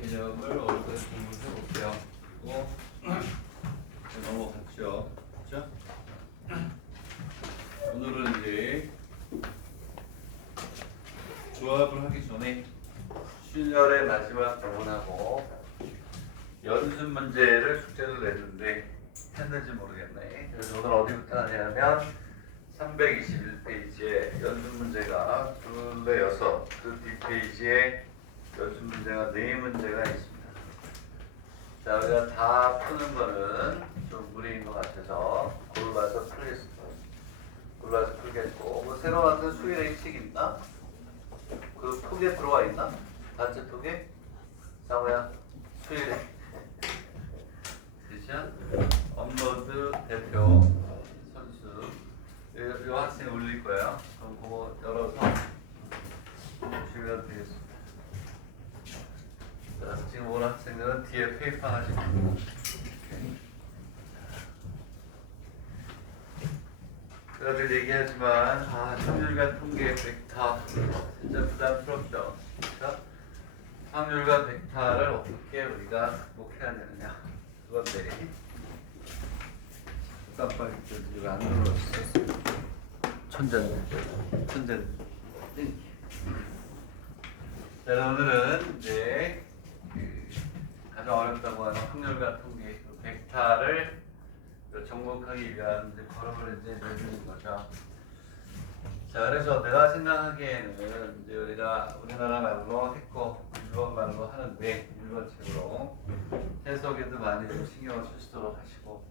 문제 개념을 어디까지 공부해 볼게요. 그리고 넘어갔죠. 그렇죠? 오늘은 이제 조합을 하기 전에 신열의 마지막 부분하고 연습 문제를 숙제를 냈는데 했는지 모르겠네. 그래서 오늘 어디부터 하냐면 321페이지에 연습 문제가 둘레 6, 그 뒷페이지에 연습 문제가 4문제가 있습니다. 자, 우리가 다 푸는 거는 좀 무리인 것 같아서 골라서 풀겠고, 뭐 새로 만든 수일의 책 있나? 그 톡에 들어와 있나? 단체 톡에? 사모야, 수일의 그죠? 업로드 대표 선수 이 학생 올릴 거예요. 그럼 그거 열어서 보시면 되겠습니다. 자, 지금 온 학생들은 뒤에 페이퍼 하시고 그다들 얘기하지만 확률과 통계 벡터 진짜 부담스럽죠. 그렇죠? 확률과 벡터를 어떻게 우리가 극복해야 되느냐 그것들이 깜빡이가 안 눌러졌어요. 천재. 자, 오늘은 이제 가장 어렵다고 하는 확률과 통계 벡터를 정복하기 위한 이제 걸음을 이제 내주는 거죠. 자, 그래서 내가 생각하기에는 이제 우리가 우리나라 말로 했고 일본 말로 하는데 일본식으로 해석에도 많이 좀 신경을 쓰시도록 하시고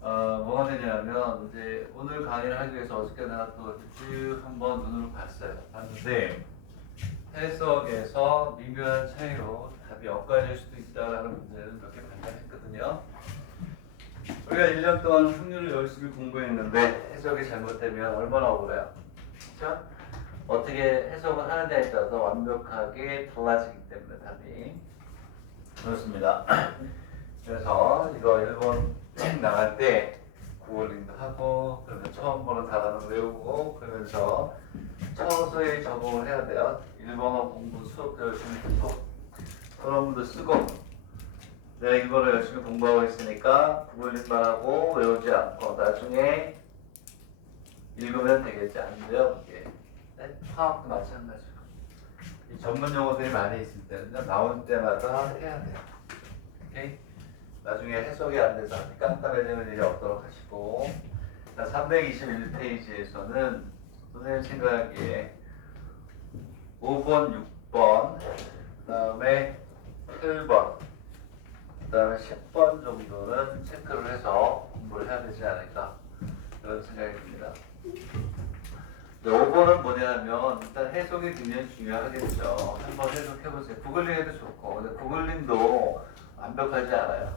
뭐가 되냐면 이제 오늘 강의를 하기 위해서 어저께 내가 또 쭉 한번 눈으로 봤는데 해석에서 미묘한 차이로 답이 엇갈릴 수도 있다라는 문제를 몇 개 발견했거든요. 우리가 1년 동안 확률을 열심히 공부했는데 해석이 잘못되면 얼마나 억울해요. 그렇죠? 어떻게 해석을 하느냐에 따라서 완벽하게 달라지기 때문에 답이 그렇습니다. 그래서 이거 일본 책 나갈 때 구글링도 하고 그러면 처음 보는 단어는 외우고 그러면서 서서히 적응을 해야 돼요. 일본어 공부 수업도 열심히 듣고 그런분도 쓰고 내가 일본어 열심히 공부하고 있으니까 구글링만 하고 외우지 않고 나중에 읽으면 되겠지. 안 돼요 그게. 네? 화학도 마찬가지고 이 전문 용어들이 많이 있을 때는 나올 때마다 해야 돼요. 오케이? 나중에 해석이 안 돼서 깜깜해지는 일이 없도록 하시고 321페이지에서는 선생님 생각하기에 5번, 6번 그 다음에 8번 그 다음에 10번 정도는 체크를 해서 공부를 해야 되지 않을까 그런 생각이 듭니다. 5번은 뭐냐면 일단 해석이 굉장히 중요하겠죠. 한번 해석해보세요. 구글링해도 좋고 근데 구글링도 완벽하지 않아요.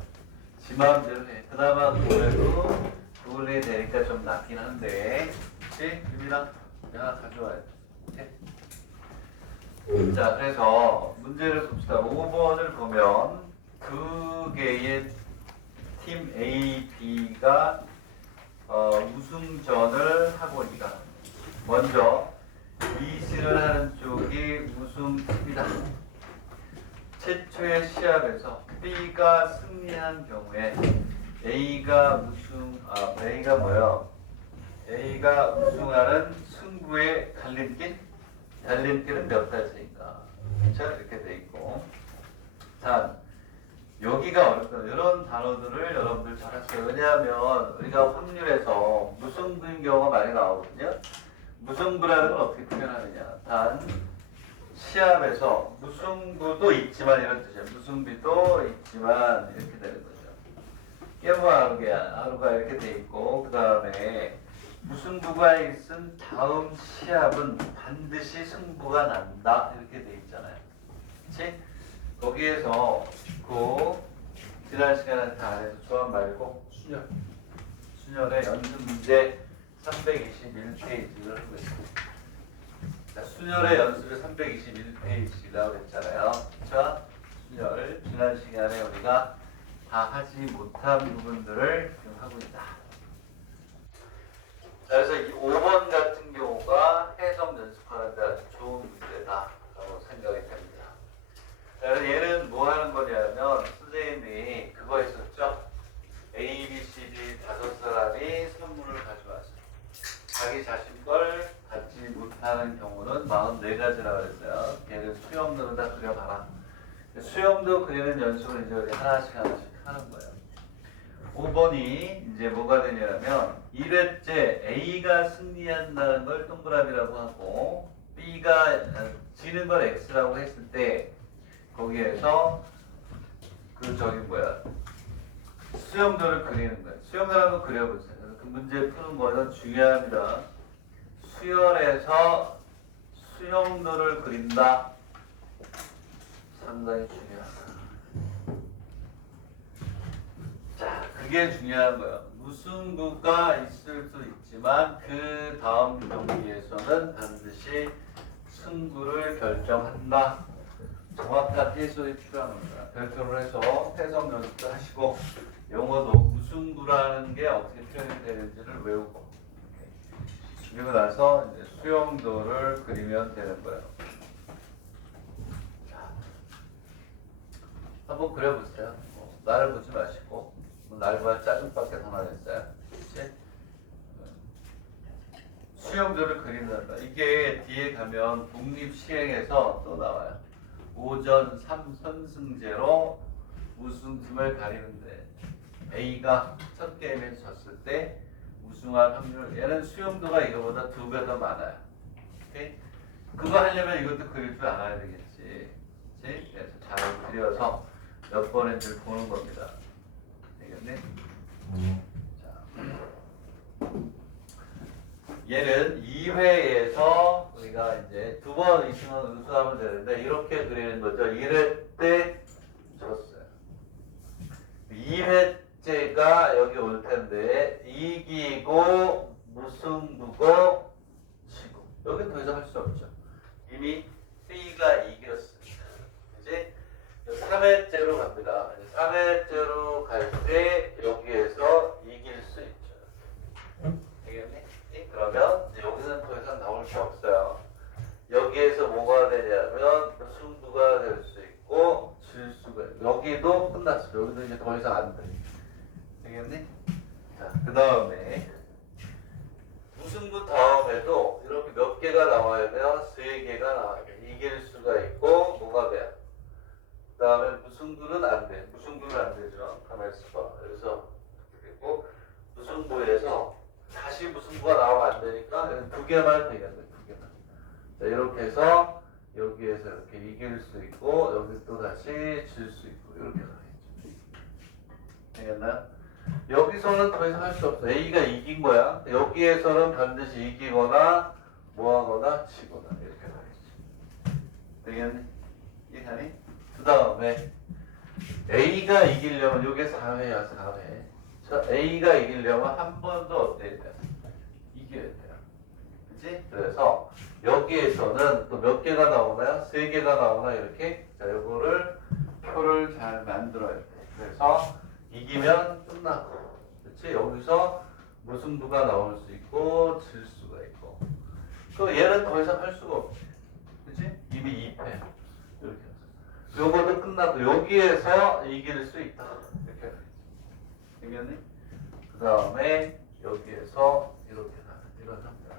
지 마음대로 해. 그나마 그래도 구글링이 되니까 좀 낫긴 한데 그치? 유민아 내가 가져와야 돼. 자, 그래서 문제를 봅시다. 5번을 보면 두 개의 팀 A, B가 우승전을 하고 있다. 먼저 이승을 하는 쪽이 우승팀이다. 최초의 시합에서 B가 승리한 경우에 A가 우승하는 승부의 달림길은 몇 가지인가? 그렇죠? 이렇게 돼 있고. 자, 여기가 어렵다. 이런 단어들을 여러분들 잘 하세요. 왜냐하면 우리가 확률에서 무승부인 경우가 많이 나오거든요. 무승부라는 건 어떻게 표현하느냐? 단 시합에서 무승부도 있지만 이런 뜻이에요. 무승비도 있지만 이렇게 되는 거죠. 아루가 이렇게 돼 있고 그 다음에 무승부가 있은 다음 시합은 반드시 승부가 난다 이렇게 돼 있잖아요. 그치? 거기에서 지난 시간에 다 안 해서 조합 말고 순열의 연습 문제 321페이지를 하고 있습니다. 자, 순열의 연습이 321페이지라고 했잖아요. 자, 순열을 지난 시간에 우리가 다 하지 못한 부분들을 지금 하고 있다. 자, 그래서 이 5번 같은 경우가 해석 연습하는 데 아주 좋은 문제다라고 생각이 됩니다. 자, 그래서 얘는 자기 자신 걸 갖지 못하는 경우는 44가지라고 그랬어요. 걔를 수염도로 다 그려봐라. 수염도 그리는 연습을 이제 우리 하나씩 하는 거예요. 5번이 이제 뭐가 되냐면 1회째 A가 승리한다는 걸 동그라미라고 하고 B가 지는 걸 X라고 했을 때 거기에서 그 저기 뭐야 수염도를 그리는 거예요. 수염도를 한번 그려보세요. 그 문제 푸는 거는 중요합니다. 수열에서 수염도를 그린다. 상당히 중요하다. 자, 그게 중요한 거예요. 무승부가 있을 수 있지만 그 다음 경기에서는 반드시 승부를 결정한다. 정확한 해석이 필요한 겁니다. 별표를 해서 해석 연습도 하시고 영어도 무승부라는 게 어떻게 표현이 되는지를 외우고 그리고 나서 이제 수용도를 그리면 되는 거예요. 자, 한번 그려보세요. 나를 보지 마시고 날과 짜증밖에 더 나겠어요. 그치? 수용도를 그린다. 이게 뒤에 가면 독립시행에서 또 나와요. 오전 3선승제로 우승팀을 가리는데 A가 첫 게임에서 졌을 때 우승할 확률 얘는 수용도가 이거보다 2배 더 많아요. 오케이? 그거 하려면 이것도 그릴 줄 알아야 되겠지. 그치? 그래서 잘 그려서 몇 번인지 보는 겁니다. 되겠네? 자, 얘는 2회에서 우리가 이제 2번 있으면 우승하면 되는데 이렇게 그리는 거죠. 1회 때 졌어요. 2회째가 여기 올 텐데 이기고 무승부고 지고 여기 더 이상 할 수 없죠. 이미 B가 이겼어요. 이제 3회째로 갑니다. 3회째로 갈 때 여기에서 이길 수 있죠. 되겠니? 그러면 이제 여기서는 더 이상 나올 수 없어요. 여기에서 뭐가 되냐면 승부가 될 수 있고 질 수가 있고 여기도 끝났어요. 여기도 이제 더 이상 안 돼. 되겠니? 자, 그 다음에 무승부 다음에도 이렇게 몇 개가 나와야 돼요? 3개가 나와야 돼요. 이길 수가 있고 뭐가 돼요? 그 다음에 무승부는 안 돼. 무승부는 안 되죠. 가만히 있어봐. 그래서 그리고 무승부에서 다시 무승부가 나오면 안 되니까 2개만 되겠네. 2개만. 자, 이렇게 해서 여기에서 이렇게 이길 수 있고 여기 또 다시 질 수 있고 이렇게 가야죠. 되겠나요? 여기서는 더 이상 할 수 없어. A가 이긴 거야. 여기에서는 반드시 이기거나 뭐하거나 지거나 이렇게 가야지. 되겠니? 이해하니? 그 다음에 A가 이기려면 이게 4회야 4회. 자, A가 이기려면 한 번 더 어때야 돼? 이겨야 돼요. 그치? 그래서 여기에서는 또 몇 개가 나오나요? 3개가 나오나 이렇게? 자, 요거를 표를 잘 만들어야 돼. 그래서 이기면 끝나고 그치? 여기서 무승부가 나올 수 있고 질 수가 있고 그 얘는 더 이상 할 수가 없지. 그치? 이미 2패 이렇게 요거도 끝나고 여기에서 이길 수 있다. 이렇게 되겠니? 그 다음에 여기에서 이렇게 이런 합니다.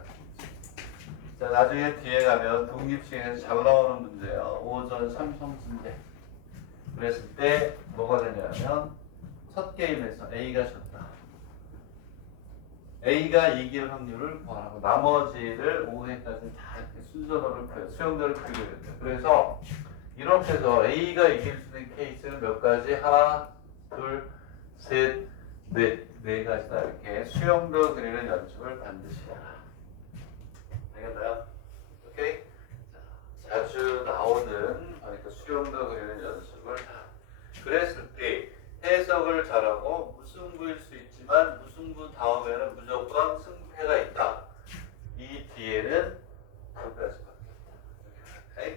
자, 나중에 뒤에 가면 독립시행에서 잘 나오는 문제예요. 5전 3성승제. 그랬을 때 뭐가 되냐면 첫 게임에서 A가 졌다. A가 이길 확률을 구하라고 나머지를 5회까지 다 이렇게 순서대로 수용대로 풀게 됐대요. 그래서 이렇게 해서 A가 이길 수 있는 케이스는 몇 가지? 하나, 둘, 셋, 네 가지다. 이렇게 수용도 그리는 연습을 반드시 해라. 알겠나요? 오케이? 자, 자주 나오는 그러니까 수용도 그리는 연습을 하라. 그랬을 때 해석을 잘하고 무승부일 수 있지만 무승부 다음에는 무조건 승패가 있다. 이 뒤에는 두 가지밖에 없다.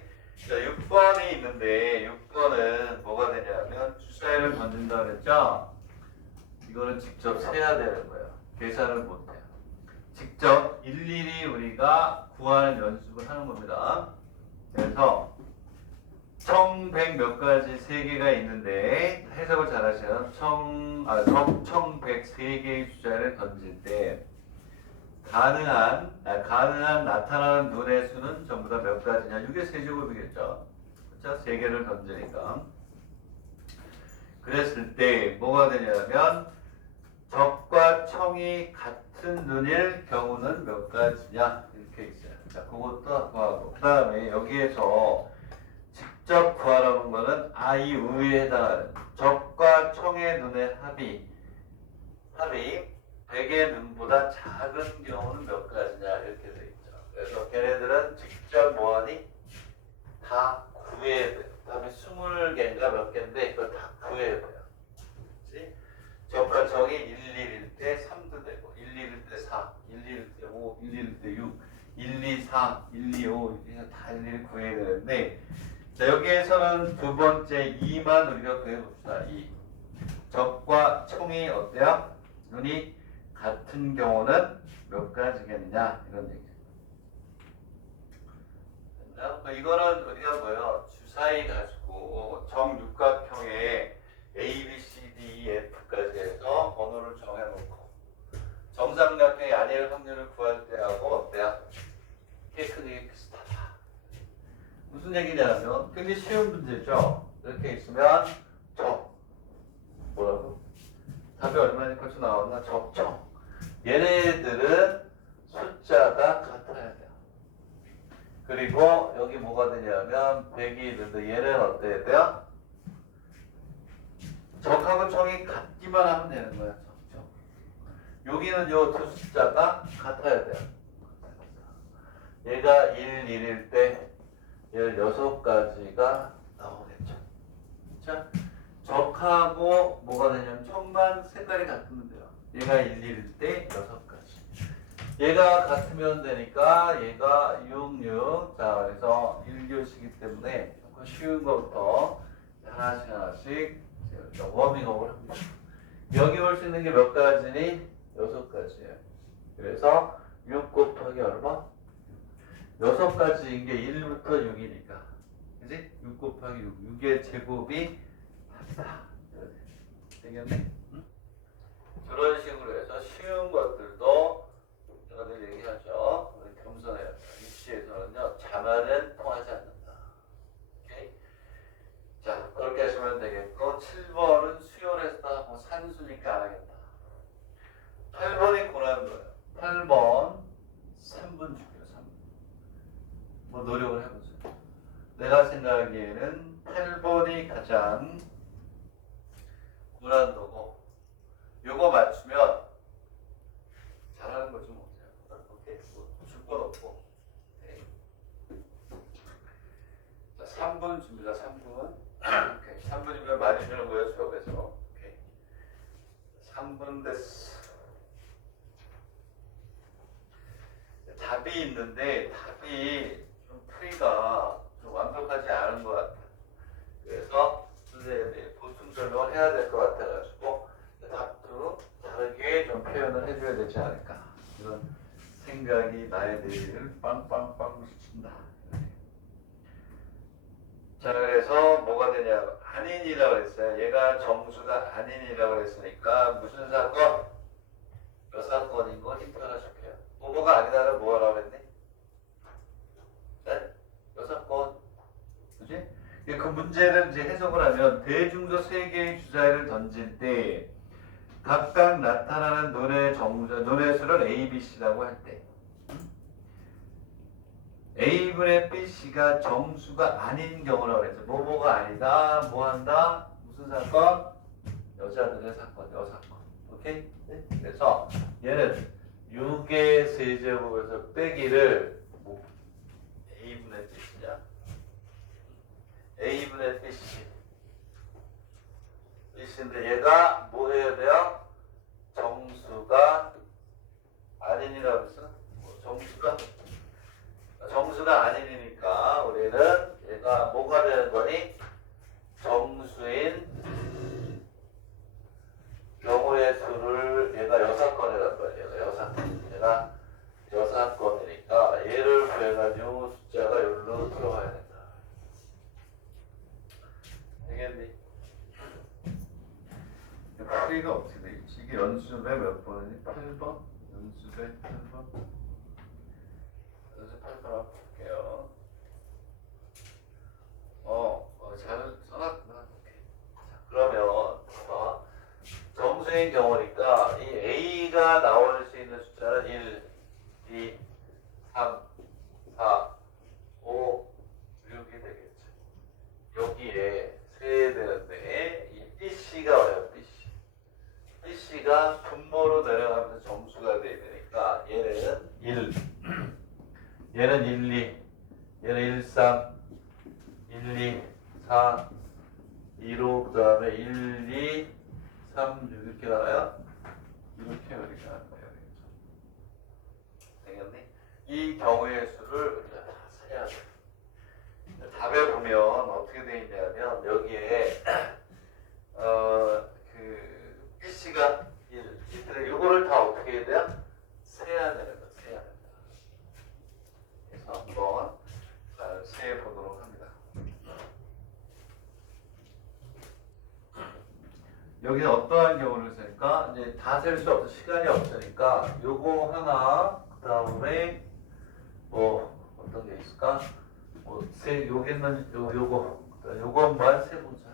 자, 6번이 있는데 6번은 뭐가 되냐면 주사위를 던진다 그랬죠? 이거는 직접 세야 되는 거예요. 계산을 못해요. 직접 일일이 우리가 구하는 연습을 하는 겁니다. 그래서 총 100 몇 가지 3개가 있는데 해석을 잘 하시면 총 103개의 주자를 던질 때 가능한 나타나는 눈의 수는 전부 다 몇 가지냐? 이게 세제곱이겠죠. 그렇죠? 세 개를 던지니까. 그랬을 때 뭐가 되냐면 적과 청이 같은 눈일 경우는 몇 가지냐? 이렇게 있어요. 자, 그것도 구하고. 그 다음에 여기에서 직접 구하라는 거는 아이우에 해당하는 적과 청의 눈의 합이 100의 눈보다 작은 경우는 몇 가지냐 이렇게 돼 있죠. 그래서 걔네들은 직접 뭐하니? 다 구해야 돼요. 그 다음에 20개인가 몇 개인데 이걸 다 구해야 돼요. 그치? 적과 청이 1, 1일 때 3도 되고 1, 1일 때 4, 1, 2일 때 5, 1, 2일 때 6, 1, 2, 4, 1, 2, 5 이렇게 다 일일이 구해야 되는데 자, 여기에서는 두 번째 2만 우리가 구해봅시다. 2. 적과 총이 어때요? 눈이 같은 경우는 몇 가지겠느냐 이런 얘기예요. 이거는 우리가 뭐예요? 주사위 가지고 정육각형의 A, B, C, D, E, F까지 해서 번호를 정해놓고 정삼각형의 아닐 확률을 구할 때하고 어때요? 이게 크게 비슷하다. 무슨 얘기냐면 굉장히 쉬운 문제죠. 이렇게 있으면 뭐라고? 답이 얼마니까 나왔나? 적정. 얘네들은 숫자가 같아야 돼요. 그리고 여기 뭐가 되냐면 100이 있는데 얘는 어때야 돼요? 적하고 청이 같기만 하면 되는 거야. 적정. 여기는 요 두 숫자가 같아야 돼요. 얘가 1, 1일 때 16가지가 나오겠죠. 자, 적하고 뭐가 되냐면 청만 색깔이 같으면 돼요. 얘가 1, 1일 때 6가지. 얘가 같으면 되니까 얘가 6, 6. 자, 그래서 1교시기 때문에 쉬운 것부터 하나씩 워밍업을 합니다. 여기 올 수 있는 게 몇 가지니? 6가지예요. 그래서 6 곱하기 얼마? 6가지인 게 1부터 6이니까. 그지? 6 곱하기 6. 6의 제곱이 답이다. 되겠네? 응? 그런 식으로 해서 쉬운 것들도 여러분들 얘기하죠. 우리 겸손해요. 입시에서는요, 자만은 통하지 않는다. 오케이? 자, 그렇게 하시면 되겠고, 7번은 수요했다. 뭐 산수니까 안 하겠다. 8번이 고난도예요. 8번 3분 줄게요. 3분. 뭐 노력을 해보세요. 내가 생각하기에는 8번이 가장 고난도고 요거 맞추면 잘하는 거 좀 못해요. 오케이? 줄 건 없고. 오케이. 자, 3분 줍니다. 3분. 오케이. 3분이면 많이 주는 거예요. 수업에서. 오케이. 3분 됐어. 답이 있는데 답이 좀 풀이가 좀 완벽하지 않은 것 같아요. 그래서 선생님이 보충 설명을 해야 될 것 같아가지고 답도 다르게 좀 표현을 해줘야 되지 않을까 이런 생각이 나의 내일을 빵빵빵 스친다. 자, 그래서 뭐가 되냐? 안인이라고 했어요. 얘가 정수가 안인이라고 했으니까 무슨 사건? 몇 사건인 거 힌트가 줄게요. 뭐가 아니다는 뭐 하라고 했니? 네? 여사건. 그지? 그 문제를 이제 해석을 하면 대중서 3개의 주사위를 던질 때 각각 나타나는 눈의 수를 A, B, C라고 할 때 A분의 B, C가 정수가 아닌 경우라고 했죠. 뭐가 아니다. 뭐 한다. 무슨 사건? 여자들의 사건. 여사건. 오케이? 네? 그래서 얘는 6의 세제곱에서 빼기를 A분의 B씨냐? A분의 B씨. B씨인데 얘가 뭐 해야 돼요? 정수가 아닌이라고 했어? 정수가 아닌이니까 우리는 얘가 뭐가 되는 거니? 정수인 경우의 수를 얘가 여사건이란 말이에요. 얘가 여사건이니까 얘를 구해가지고 숫자가 여기로 들어가야 된다. 되겠니? 풀이가 어떻게 되겠지? 이게 연수배 몇 번이니? 8번? 연수배 8번? 얘는 1, 2, 얘는 1, 3, 1, 2, 4, 2로 그 다음에 1, 2, 3 이렇게 나와요. 이렇게 나는 거예요. 되겠니? 이 경우의 수를 우리가 다 세야 돼. 답에 보면 어떻게 되어 있냐면 여기에 그 PC가 1, 이거를 다 어떻게 해야 돼요? 세야 되는 거, 세야 된다. 그래서 한번 잘 세어 보도록 합니다. 여기는 어떠한 경우를 쓸까? 이제 다 셀 수 없어, 시간이 없으니까 요거 하나, 그 다음에 뭐 어떤 게 있을까? 뭐 여기는 요것만 세보자.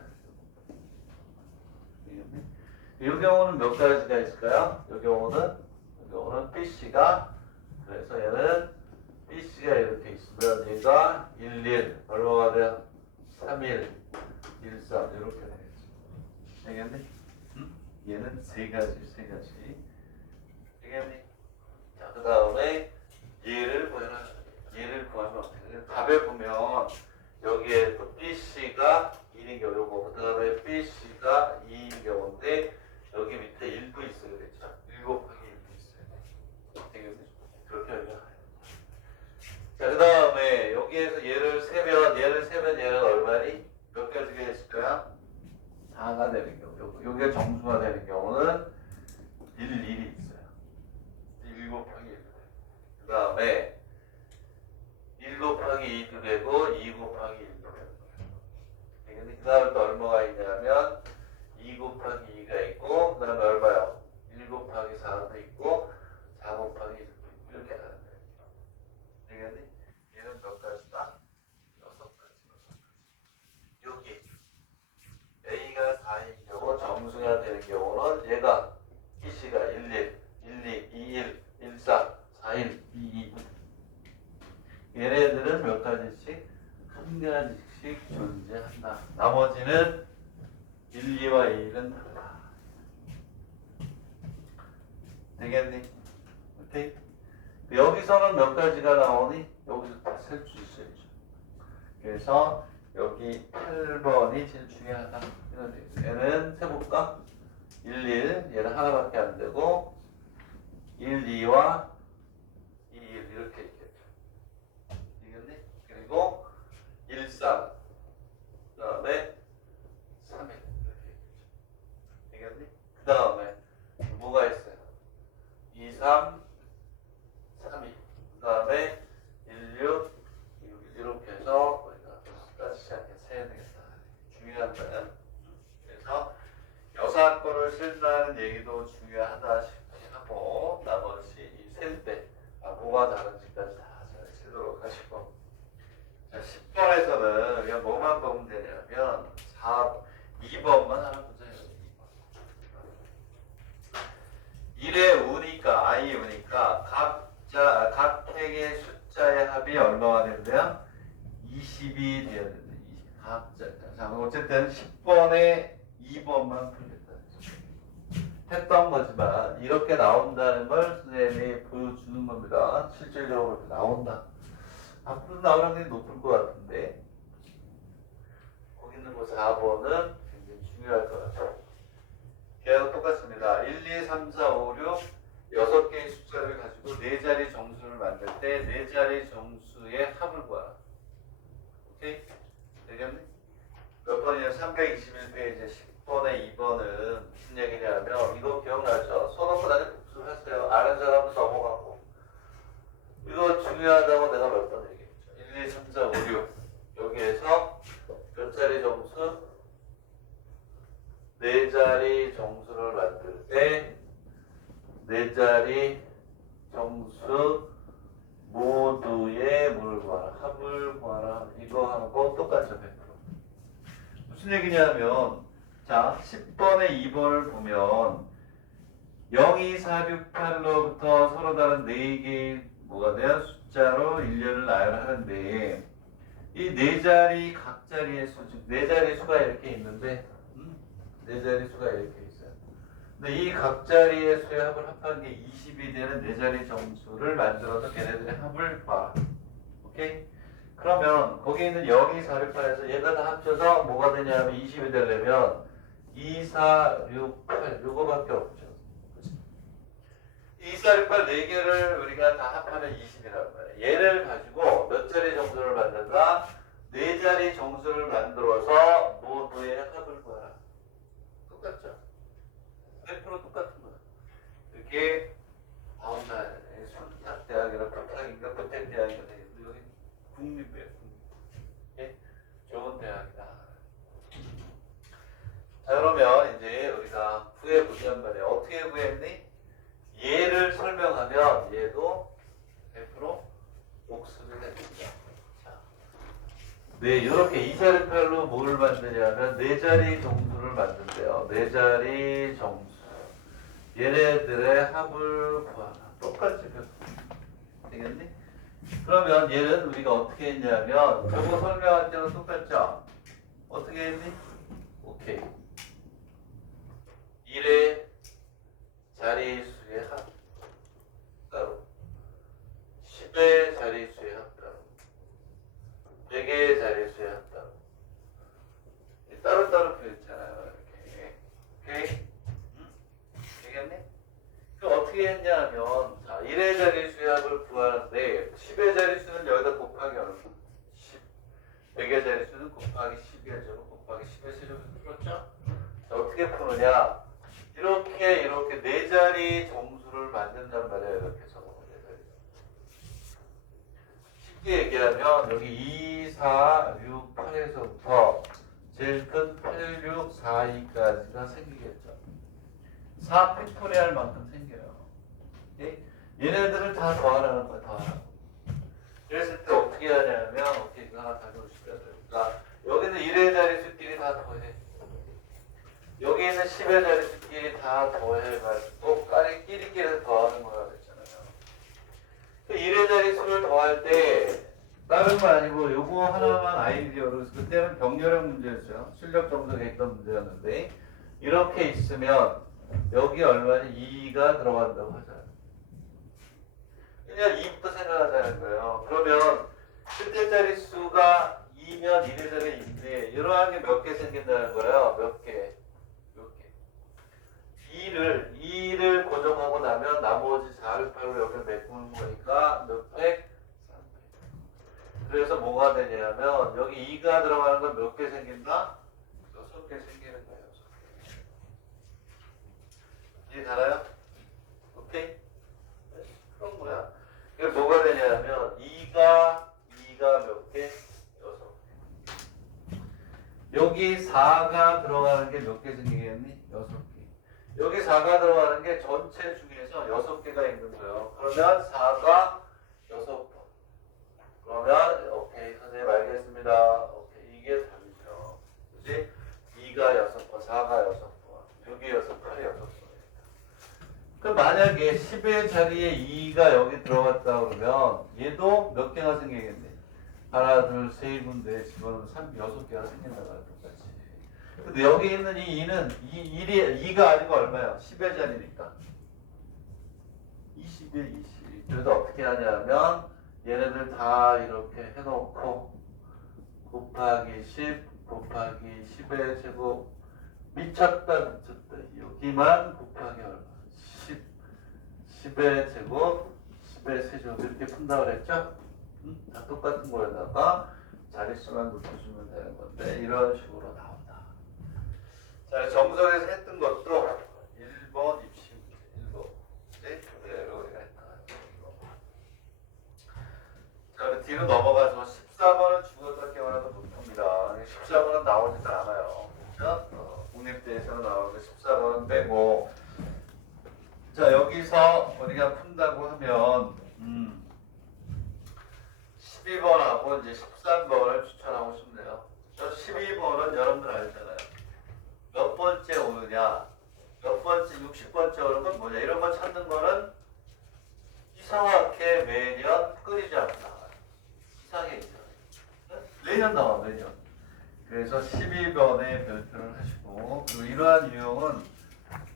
이 경우는 몇 가지가 있을까요? 이 경우는 PC가, 그래서 얘는 PC가 이렇게 있으면 얘가 1, 1 얼마가 돼요? 3, 1, 1, 3 이렇게 되겠죠. 되겠니? 얘는 세 가지. 되겠니? 자, 그 다음에 얘를 구하면 어떻게 돼요? 답에 보면 여기에 또 BC가 1인 경우 요거, 그 다음에 BC가 2인 경우인데 여기 밑에 1도 있어야 되죠. 1 곱하기 1도 있어야 돼. 되겠니? 그렇게 하면 자, 그 다음에 여기에서 얘를 세면 얘는 얼마니? 몇 가지가 있을 거야? 4가 되는 경우. 요게 정수가 되는 경우는 1, 1이 있어요. 1 곱하기 1. 그 다음에 1 곱하기 2도 되고 2 곱하기 1도 되는 거예요. 그 다음에 또 얼마가 있냐면 2 곱하기 2가 있고 그 다음에 얼마요? 1 곱하기 4도 있고 4 곱하기 1도 있고 이렇게 하는 거예요. 되겠니? 얘는 몇 가지다? 6가지. 여기 A가 4인 경우 정수가 되는 경우는 얘가 PC가 1, 2, 2, 1, 1, 4, 4, 1, 2, 2 얘네들은 몇 가지씩? 한 가지씩 존재한다. 나머지는 1, 2와 1은 달라. 되겠니? 오케이? 여기서는 몇 가지가 나오니? 여기서 다 셀 수 있어야죠. 그래서 여기 8번이 제일 중요하다. 얘는 세볼까? 1, 1, 얘는 하나밖에 안 되고 1, 2와 2, 1 이렇게 있겠죠. 이겠니? 그리고 1, 3, 그 다음에 3, 1 이렇게 있겠죠. 이겠니? 그 다음에 뭐가 있어요? 2, 3, 3, 2, 그 다음에 1, 6, 이렇게 해서 우리가 까지 않게 세야 되겠다. 중요한 거야. 그래서 여사건을 쓴다는 얘기도 중요하다 싶이 하고 나머지 이 셀 때 뭐가 다른지까지 다 잘 쓰도록 하시고 자 10번에서는 그냥 뭐만 보면 되냐면 2번만 하나 보자요. 1의 우니까 I 우니까 각 택의 숫자의 합이 얼마가 된대요? 20이 되어야 된다. 각자. 자, 어쨌든 10번에 2번만 풀겠다. 했던 거지만 이렇게 나온다는 걸 선생님이 보여주는 겁니다. 실질적으로 그렇게 나온다. 앞으로 나오는 게 높을 것 같은데 거기는 뭐 4번은 굉장히 중요할 것 같아요. 걔하고 똑같습니다. 1, 2, 3, 4, 5, 6 6개의 숫자를 가지고 4자리 정수를 만들 때 4자리 정수의 합을 구하라. 오케이? 되겠니? 몇 번이냐? 321페이지 10번에 2번은 무슨 얘기냐면 이거 기억나죠? 써놓고 나중에 복습하세요. 아는 사람은 넘어가고 이거 중요하다고 내가 몇 번 얘기했죠. 1, 2, 3, 4, 5, 6 여기에서 몇 자리 정수? 4자리 정수를 만들 때 4자리 정수 모두의 뭐를 구하라? 합을 구하라. 이거 하고 똑같죠. 100%. 무슨 얘기냐면 자 10번에 2번을 보면 0, 2, 4, 6, 8로부터 서로 다른 4개의 뭐가 돼요? 숫자로 1년을 나열하는데 이 4자리 각 자리의 수, 즉 4자리 수가 이렇게 있는데 4자리 수가 이렇게 있어요. 근데 이 각 자리의 수의 합을 합한 게 20이 되는 4자리 정수를 만들어서 걔네들의 합을 봐. 그러면 거기 있는 0, 2, 4, 6, 8에서 얘가 다 합쳐서 뭐가 되냐면 20이 되려면 2, 4, 6, 8 요거밖에 없죠. 2, 4, 6, 8 4개를 우리가 다 합하면 20이란 말이에요. 얘를 가지고 몇 자리 정수를 만든다? 4자리 정수를 만들어서 모두의 합을 구하라. 똑같죠? 100% 똑같은 거야. 이렇게 나온다. 순탁대학이나 부탁인가 부탁대학인가 되겠는데 여기 국립이에요. 국립. 좋은 대학이다. 자 그러면 이제 우리가 구해 보자는 말이에요. 어떻게 구했니? 얘를 설명하면 얘도 100% 복습이 됩니다. 자, 네, 이렇게 2자리 팔로 뭘 만드냐면 4자리 정수를 만든대요. 4자리 정수. 얘네들의 합을 구하라. 똑같이 되겠니? 그러면 얘는 우리가 어떻게 했냐면 저거 설명할 때는 똑같죠? 어떻게 했니? 오케이. 1의 자리수의 합 따로 10의 자리수의 합 따로 100의 자리수의 합 따로 따로따로 표했잖아요. 이렇게. 오케이? 응? 되겠니? 그럼 어떻게 했냐면 자 1의 자리수의 합을 구하는데 10의 자리수는 여기다 곱하기 얼마? 10 100의 자리수는 곱하기 10의 제곱 곱하기 10의 세제곱을 풀었죠? 자 어떻게 푸느냐 이렇게 4자리 정수를 만든단 말이에요. 이렇게 해서 4자리. 쉽게 얘기하면 여기 2, 4, 6, 8에서부터 제일 큰 8, 6, 4, 2까지가 생기겠죠. 4 팩토리얼 만큼 생겨요. 예? 얘네들을 다 더하라는 거야. 더하라고. 그랬을 때 어떻게 하냐면 어떻게 이거 하나 가져오시면 됩니다. 여기는 1의 자리수끼리 다 더해. 여기 있는 10의 자리수끼리 다 더해가지고 끼리끼리 더하는 거라 그랬잖아요. 그 1의 자리수를 더할 때 다른 거 아니고 요거 하나만 아이디어로 그때는 병렬형 문제였죠. 실력 점수가 있던 문제였는데 이렇게 있으면 여기 얼마니? 2가 들어간다고 하잖아요. 그냥 2부터 생각하자는 거예요. 그러면 실제 자리수가 2면 1의 자리가 2인데 이러한 게 몇 개 생긴다는 거예요. 몇 개? 2를 고정하고 나면 나머지 4를 8로 여기 메꾸는 거니까 몇 팩? 3팩. 그래서 뭐가 되냐면 여기 2가 들어가는 건 몇 개 생긴다? 6개 생기는 거예요. 6개. 이해 가나요? 오케이? 그런 거야. 이게 뭐가 되냐면 2가 몇 개? 6개. 여기 4가 들어가는 게 몇 개 생기겠니? 6개. 여기 4가 들어가는 게 전체 중에서 6개가 있는 거예요. 그러면 4가 6번. 그러면 오케이 선생님 알겠습니다. 오케이 이게 답이죠. 그지? 2가 6번, 4가 6번, 6이 6번, 8이 6번. 그럼 만약에 10의 자리에 2가 여기 들어갔다 그러면 얘도 몇 개가 생기겠니? 하나, 둘, 세 군데 집어넣으면 6개가 생긴다고 똑같이. 근데 여기 있는 이 2는 2가 아니고 얼마야? 10의 자리니까 20에 20. 그래서 어떻게 하냐면 얘네들 다 이렇게 해놓고 곱하기 10 곱하기 10의 제곱 미쳤다 여기만 곱하기 얼마? 10의 제곱 10의 세제곱 이렇게 푼다고 그랬죠? 다 똑같은 거에다가 자릿수만 높여주면 되는 건데 이런 식으로 나온다. 자, 정석에서 했던 것도 1번 입시 문제, 1번. 네? 그대로 우리가 했다. 자, 뒤로 넘어가서 14번은 죽었다 깨어나도 못 풉니다. 14번은 나오지도 않아요. 그렇죠? 국립대에서는 나오는데 14번은 빼고. 자, 여기서 우리가 푼다고 하면 12번하고 이제 13번을 추천하고 싶네요. 저 12번은 여러분들 알잖아요. 몇 번째 오느냐, 몇 번째 60번째 오는 건 뭐냐 이런 거 찾는 거는 이상하게 매년 끊이지 않고 나와요. 이상해 매년 나와 매년. 그래서 12번에 별표를 하시고 그리고 이러한 유형은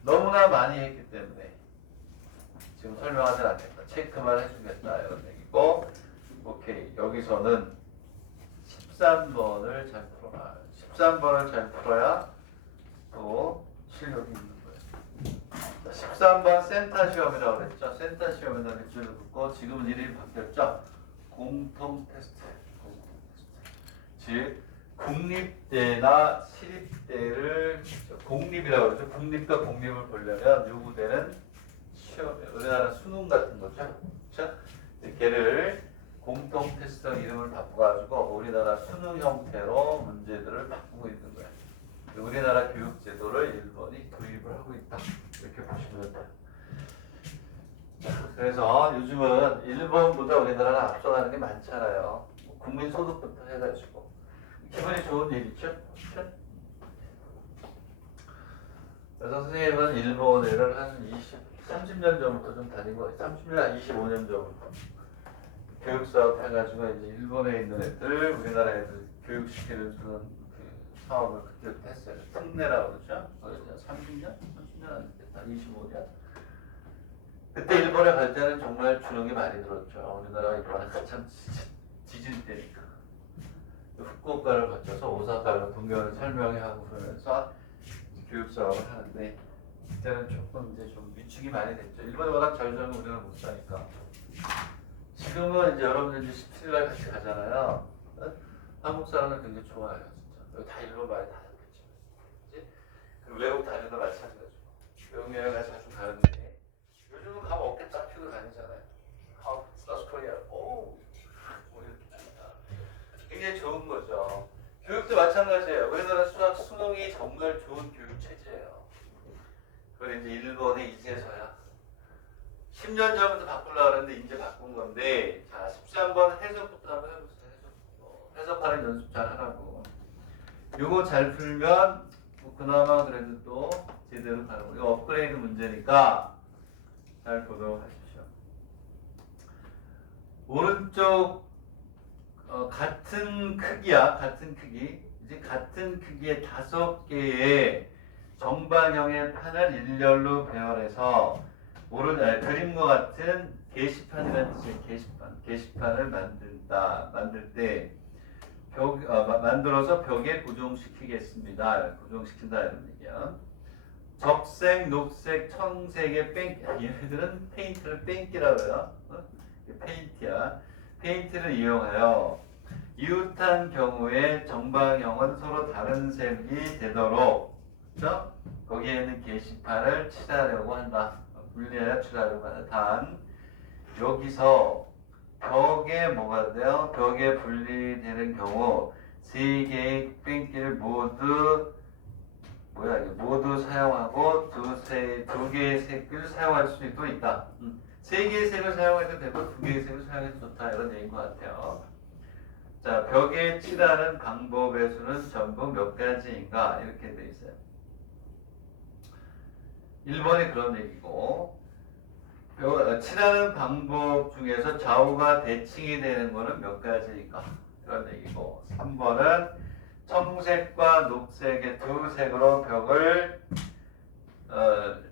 너무나 많이 했기 때문에 지금 설명하지 않겠다. 체크만 해주겠다 이런 얘기고 오케이 여기서는 13번을 잘 풀어라. 13번을 잘 풀어야 또 실력이 있는 거예요. 자, 13번 센터 시험이라고 그랬죠. 센터 시험이라고 일주일 듣고 지금은 이름이 바뀌었죠. 공통 테스트. 즉 국립대나 시립대를 공립이라고 그러죠. 국립과 공립을 보려면 요구되는 시험이에요. 우리나라 수능 같은 거죠. 그렇죠? 걔를 공통 테스트 이름을 바꿔가지고 우리나라 수능 형태로 문제들을 바꾸고 있는 거예요. 우리나라 교육 제도를 일본이 도입을 하고 있다. 이렇게 보시면 돼요. 그래서 요즘은 일본보다 우리나라가 앞서가는 게 많잖아요. 국민소득부터 해가지고 기분이 좋은 일이죠. 그래서 선생님은 일본에를 한 30년 전부터 좀 다닌 거예요. 30년, 25년 전부터 교육사업 해가지고 이제 일본에 있는 애들, 우리나라 애들 교육시키는 그런 사업을 그때부터 했어요. 특례라고 그러죠. 30년? 30년 안 됐다. 25년. 그때 일본에 갈 때는 정말 주눅이 많이 들었죠. 우리나라가 이번에 한참 지질 때니까. 후쿠오카를 거쳐서 오사카로 동경을 설명하고 그러면서 교육사업을 하는데 그때는 조금 이제 좀 위축이 많이 됐죠. 일본이 워낙 잘 살면 우리는 못 사니까. 지금은 이제 여러분들 이제 17일날 같이 가잖아요. 한국 사람은 굉장히 좋아해요, 진짜. 여기 다 일본 말이 다 알겠죠. 그치? 그리고 외국 다니는 거 마찬가지고. 외국 여행을 자주 가는데 요즘은 가면 어깨 쫙 펴고 다니잖아요. 사우스 코리아, 오! 뭐 이렇게 굉장히 좋은 거죠. 교육도 마찬가지예요. 우리나라 수능이 정말 좋은 교육 체제예요. 그걸 이제 일본에 이제서야 10년 전부터 바꾸려고 했는데 이제 바꾼 건데, 자 13번 해석부터 한번 해보세요. 해석하는 연습 잘 하라고. 요거 잘 풀면 뭐 그나마 그래도 또 제대로 가는 거. 이거 업그레이드 문제니까 잘 보도록 하십시오. 오른쪽 같은 크기야, 같은 크기. 이제 같은 크기의 5개의 정반형의 판을 일렬로 배열해서 그림과 같은 게시판이라는 뜻의 게시판을 만들 때 만들어서 벽에 고정시키겠습니다. 고정시킨다 이런 얘기야. 적색, 녹색, 청색의 얘네들은 페인트를 뺑기라고 해요. 페인트야. 페인트를 이용하여 이웃한 경우에 정방형은 서로 다른 색이 되도록, 그렇죠? 거기에 있는 게시판을 칠하려고 한다. 분리하여 칠하려고 한다. 단 여기서 벽에 뭐가 돼요? 벽에 분리되는 경우 3개의 뺑기를 모두 사용하고 2개의 색을 사용할 수도 있다. 3개의 색을 사용해도 되고 2개의 색을 사용해도 좋다. 이런 얘기인 것 같아요. 자, 벽에 칠하는 방법의 수는 전부 몇 가지인가? 이렇게 돼 있어요. 1번이 그런 얘기고, 칠하는 방법 중에서 좌우가 대칭이 되는 거는 몇 가지인가? 그런 얘기고, 3번은 청색과 녹색의 2색으로 벽을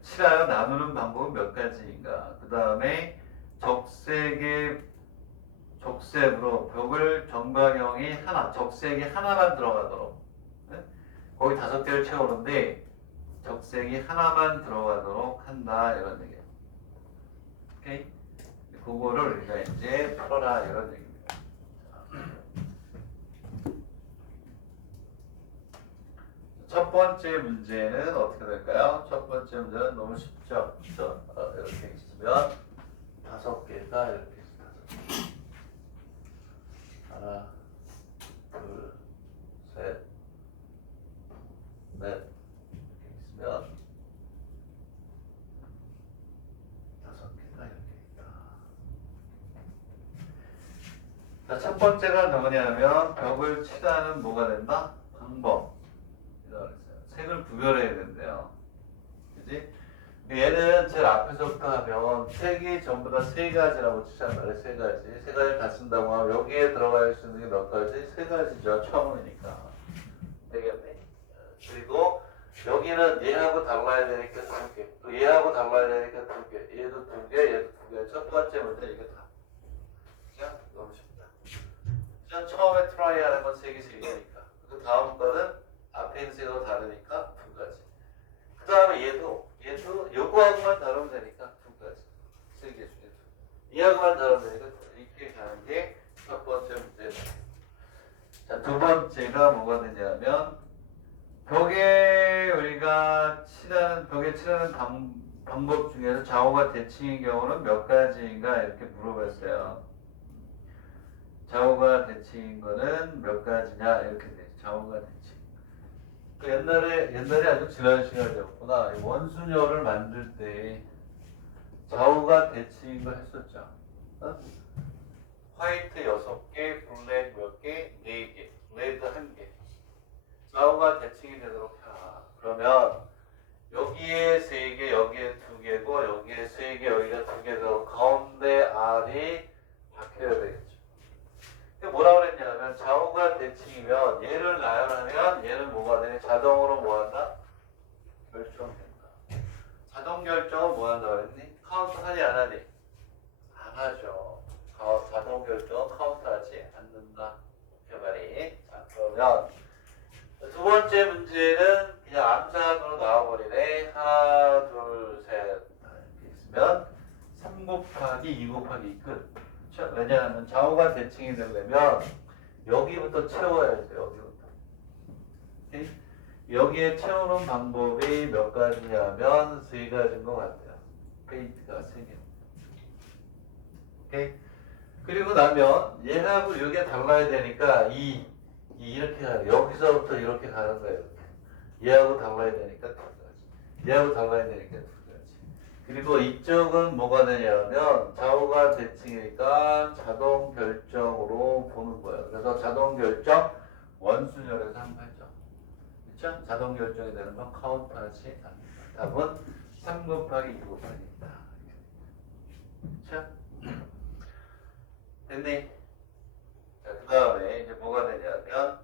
칠하여 나누는 방법은 몇 가지인가? 그 다음에 적색으로 벽을 정방형이 적색이 하나만 들어가도록, 거기 5개를 채우는데 적색이 하나만 들어가도록 한다 이런 얘기예요. 오케이? 그거를 우리가 이제 풀어라 이런 얘기입니다. 첫 번째 문제는 어떻게 될까요? 첫 번째 문제는 너무 쉽죠. 그렇죠? 이렇게 있으면 5개가 이렇게 있어요. 5개. 하나, 둘, 셋, 넷 이렇게 있으면 5개가 이렇게 있다. 자, 첫 번째가 뭐냐면 벽을 칠하는 뭐가 된다? 방법. 이라고 했어요. 색을 구별해야 된대요. 그지? 얘는 제일 앞에서부터 하면 색이 전부 다 3가지라고 치자는 말이에요. 3가지. 3가지를 다 쓴다고 하면 여기에 들어가 있을 수 있는 게 몇 가지? 3가지죠. 처음이니까. 되겠네. 그리고 여기는 얘하고 달라야 되니까 2개. 또 얘하고 달라야 되니까 2개. 얘도 2개, 얘도 2개. 첫 번째 문제 이게 다. 그죠? 너무 쉽다. 그죠? 처음에 트라이 하는 건 3개 두 번째가 뭐가 되냐면 벽에 칠하는 방법 중에서 좌우가 대칭인 경우는 몇 가지인가 이렇게 물어봤어요. 좌우가 대칭인 거는 몇 가지냐 이렇게 돼. 좌우가 대칭. 그 옛날에 아주 지난 시간이었구나. 원순열을 만들 때 좌우가 대칭인 거 했었죠. 어? 화이트 6개, 블랙 몇 개, 4개, 레드 1개. 좌우가 대칭이 되도록 해라. 그러면 여기에 3개, 여기에 2개고 여기에 3개, 여기가 2개고 가운데 R이 바뀌어야 되겠죠. 뭐라 그랬냐면 좌우가 대칭이면 얘를 나열하면 얘는 뭐가 되냐? 자동으로 뭐한다? 결정된다. 자동 결정은 뭐한다 그랬니? 카운트 하니 안 하니? 안 하죠. 자동 결정은 카운트하지 않는다. 그 말이. 자, 그러면 두 번째 문제는 그냥 암산으로 나와버리네. 하나, 둘, 셋 이렇게 있으면 3 곱하기 2 곱하기 2 끝. 그렇죠? 왜냐하면 좌우가 대칭이 되려면 여기부터 채워야죠. 여기부터. 오케이? 여기에 채우는 방법이 몇 가지냐면 3가지인 것 같아요. 페인트가 3개. 오케이? 그리고 나면 얘하고 이게 달라야 되니까 이렇게 가요. 여기서부터 이렇게 가는 거예요. 이렇게. 얘하고 달라야 되니까 2가지. 얘하고 달라야 되니까 2가지. 그리고 이쪽은 뭐가 되냐면 좌우가 대칭이니까 자동 결정으로 보는 거예요. 그래서 자동 결정 원순열에서 한번 했죠. 그렇죠? 자동 결정이 되는 건 카운트하지 않는다. 답은 3 곱하기 2 곱하기 2다. 그렇죠? 됐니? 자, 그 다음에 이제 뭐가 되냐면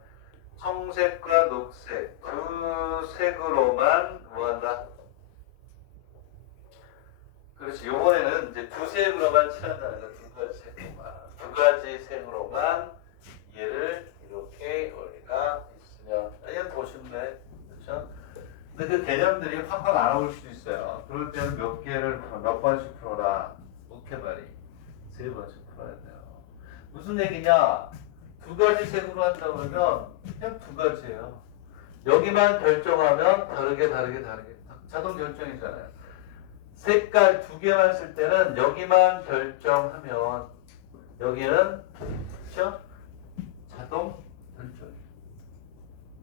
청색과 녹색 두 색으로만 뭐한다? 그렇지. 요번에는 이제 두 색으로만 칠한다는 거. 두 가지 색으로만. 두 가지 색으로만 얘를 이렇게 우리가 있으면 얘는 더 쉽네. 그렇죠? 근데 그 개념들이 확확 안 나올 수도 있어요. 그럴 때는 몇 번씩 풀어라. 오케바리. 3번씩 풀어야 돼요. 무슨 얘기냐? 두 가지 색으로 한다 그러면 그냥 두 가지예요. 여기만 결정하면 다르게 자동 결정이잖아요. 색깔 2개만 쓸 때는 여기만 결정하면 여기는 그렇죠? 자동 결정.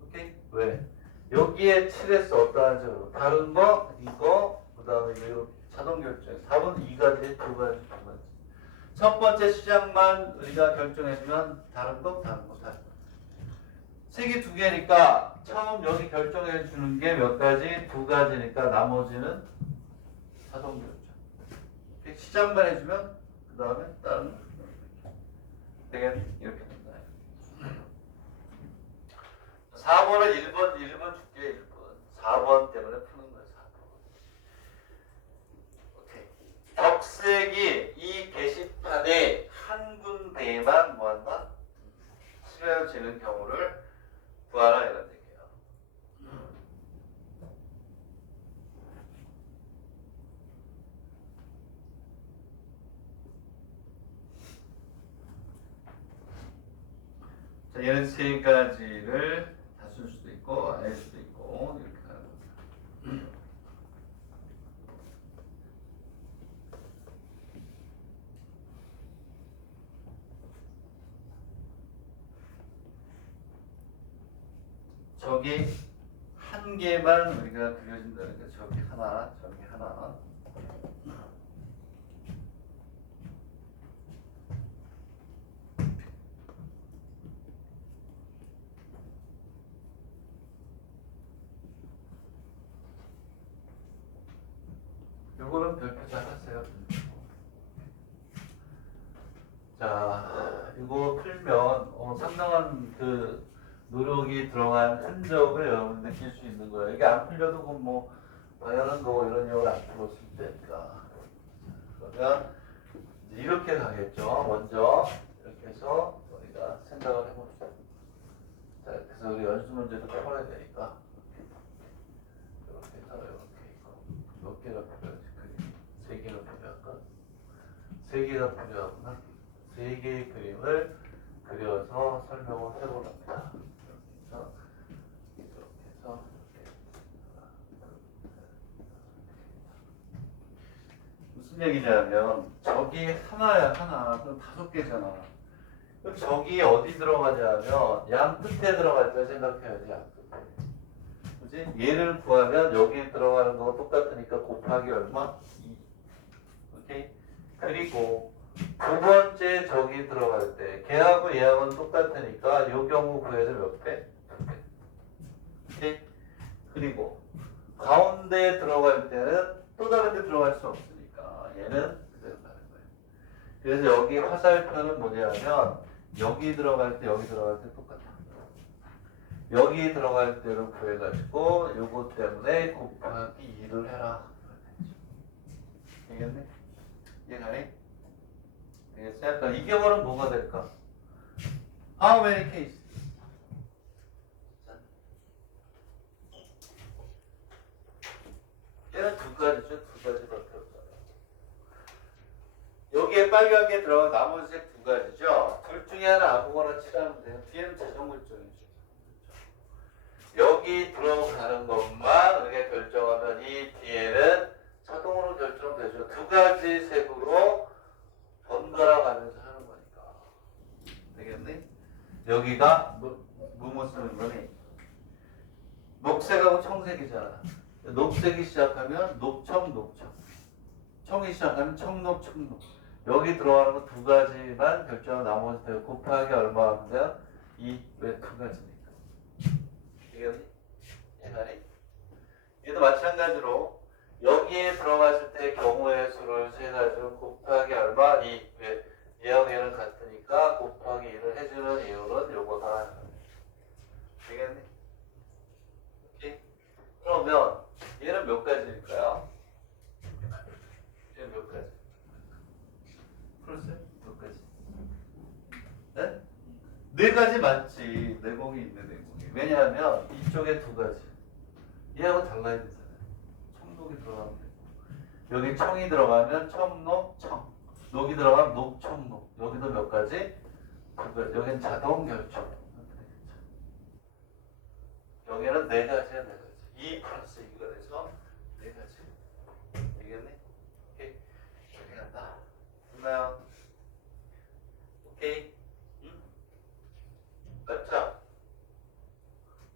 오케이? 왜? 여기에 칠했어. 어떠한 식으로 다른 거 이거 그다음에 이거 자동 결정. 답은 2가지, 2가지. 첫 번째 시작만 우리가 결정해주면 다른 거. 색이 2개니까 처음 여기 결정해주는 게 몇 가지? 2가지니까 나머지는 자동 결정. 시작만 해주면 그 다음에 다른 거. 되겠니? 이렇게 된다. 4번은 1번 줄게. 1번. 4번 때문에 푸는 거야. 4번. 오케이. 적색이 이 게시판에 한 군데에만 뭐한다? 칠해지는 경우를 구하라 이런 얘기예요. 자, 얘는 3가지를 다 쓸 수도 있고 안 할 수도 있고 이렇게 하는 겁니다. 저기 한 개만 우리가 그려진다는 거. 저기 하나, 저기 하나. 요거는 별표 잘 하세요. 자, 이거 풀면 상당한 그 노력이 들어간 흔적을 여러분 느낄 수 있는 거예요. 이게 안 풀려도 뭐 당연한 거고 이런 역을 안 풀었을 때니까. 그러면 이렇게 가겠죠. 먼저 이렇게 해서 우리가 생각을 해봅시다. 자, 그래서 우리 연습 문제도 풀어야 되니까 이렇게 해서 이렇게 있고 몇 개가 필요하지? 그림 3개가 필요할까? 3개가 필요하구나. 3개의 그림을 그려서 설명을 해보랍니다. 무슨 얘기냐면 저기 하나야 하나. 그럼 5개잖아. 그럼 저기 어디 들어가냐면 양 끝에 들어갈 때 생각해야지. 양 끝에. 그지? 얘를 구하면 여기 들어가는 거 똑같으니까 곱하기 얼마? 2. 오케이? 그리고 두 번째 저기 들어갈 때 걔하고 얘하고는 똑같으니까 요 경우 구해야 돼 몇 배? 2배. 오케이? 그리고 가운데 들어갈 때는 또 다른 데 들어갈 수 없으니까 얘는 그대로 가는 거예요. 그래서 여기 화살표는 뭐냐면 여기 들어갈 때 여기 들어갈 때 똑같아. 여기 들어갈 때를 구해가지고 요거 때문에 곱하기 2를 해라. 알겠네? 이해가네? 알겠어요? 그럼 이 경우는 뭐가 될까? How many cases? 얘는 두 가지죠. 두 가지밖에 없잖아요. 여기에 빨갛게 들어간 나머지 색 두 가지죠. 둘 중에 하나 아무거나 칠하면 돼요. 뒤에는 자동 결정이죠. 여기 들어가는 것만 우리가 결정하면 이 뒤에는 자동으로 결정되죠. 두 가지 색으로 번갈아 가면서 하는 거니까. 되겠니? 여기가 뭐 쓰는 거니? 녹색하고 청색이잖아. 녹색이 시작하면 녹청, 녹청. 청이 시작하면 청록, 청록. 여기 들어가는 거 두 가지만 결정하고 나머지 곱하기 얼마 하면 돼요? 왜 두 가지니까. 되겠니? 얘가니? 얘도 마찬가지로 여기에 들어갔을 때 경우의 수를 세가지고 곱하기 얼마? 왜? 얘하고 얘는 같으니까 곱하기 1을 해주는 이유는 요거다. 되겠니? 오케이? 그러면 얘는 몇 가지일까요? 얘는 몇 가지? 풀었어요? 몇 가지? 네? 네 가지 맞지. 내공이 있네, 내공이. 왜냐하면 이쪽에 두 가지. 얘하고 달라야 되잖아요. 청록이 들어가면 되고. 여기 청이 들어가면 청록, 청. 녹이 들어가면 녹, 청, 녹. 여기도 몇 가지? 두 가지. 여기는 자동 결정. 여기는 네 가지야, 네 가지. 2 플러스 2가 돼서 네 가지. 알겠네? 오케이. 이렇게 간다. 됐나요? 오케이. 응? 맞죠?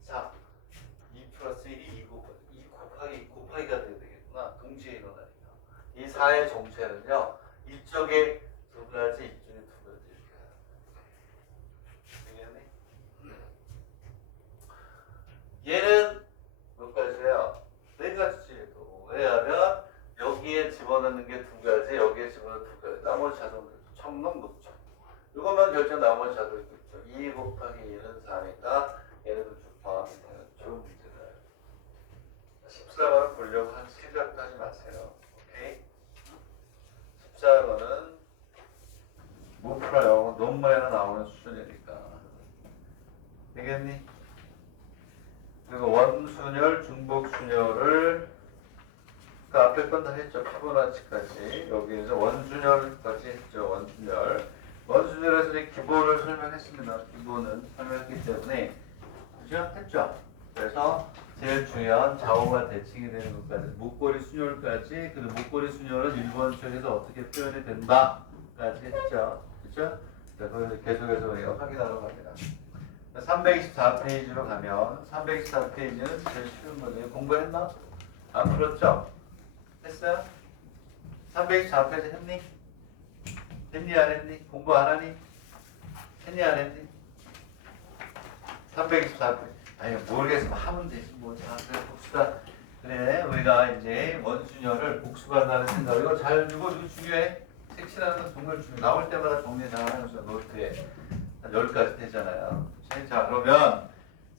4. 2 플러스 1이 2 곱하기가 돼야 되겠구나. 동시에 일어나니까. 이 4의 정체는요. 이쪽에 두 가지, 이쪽에 두 가지 이렇게 되겠네? 얘는 몇 가지예요? 네 가지지. 또. 왜냐하면 여기에 집어넣는 게 두 가지, 여기에 집어넣는 두 가지. 나머지 자동 청록, 녹청. 이것만 결정 나머지 자동 결정. 2 곱하기 1은 4니까 얘네도 쭉 포함이 되는 좋은 문제다. 14번은 보려고 한 생각도 하지 마세요. 오케이? 14번은 못 풀어요. 논문에나 나오는 수준이니까. 되겠니? 그리고 원순열, 중복순열을 그 앞에 건 다 했죠. 피보나치까지. 여기에서 원순열까지 했죠. 원순열. 원순열에서 이제 기본을 설명했습니다. 기본은 설명했기 때문에 그죠? 했죠. 그래서 제일 중요한 좌우가 대칭이 되는 것까지 목걸이 순열까지 그리고 목걸이 순열은 일본식에서 어떻게 표현이 된다까지 했죠. 그렇죠? 그래서 계속해서 우리가 확인하러 갑니다. 324페이지로 가면 324페이지는 제일 쉬운 거죠. 공부했나? 안 풀었죠? 했어요? 324페이지 했니? 했니 안 했니? 공부 안 하니? 했니 안 했니? 324페이지 아니 모르겠으면 하면 되지 뭐. 자 그래 봅시다. 그래 우리가 이제 원순열을 복수한다는 생각 이거 잘 이거 중요해. 색칠하는 건 정말 중요해. 나올 때마다 정리 잘 하면서 노트에 한 10가지 되잖아요. 자 그러면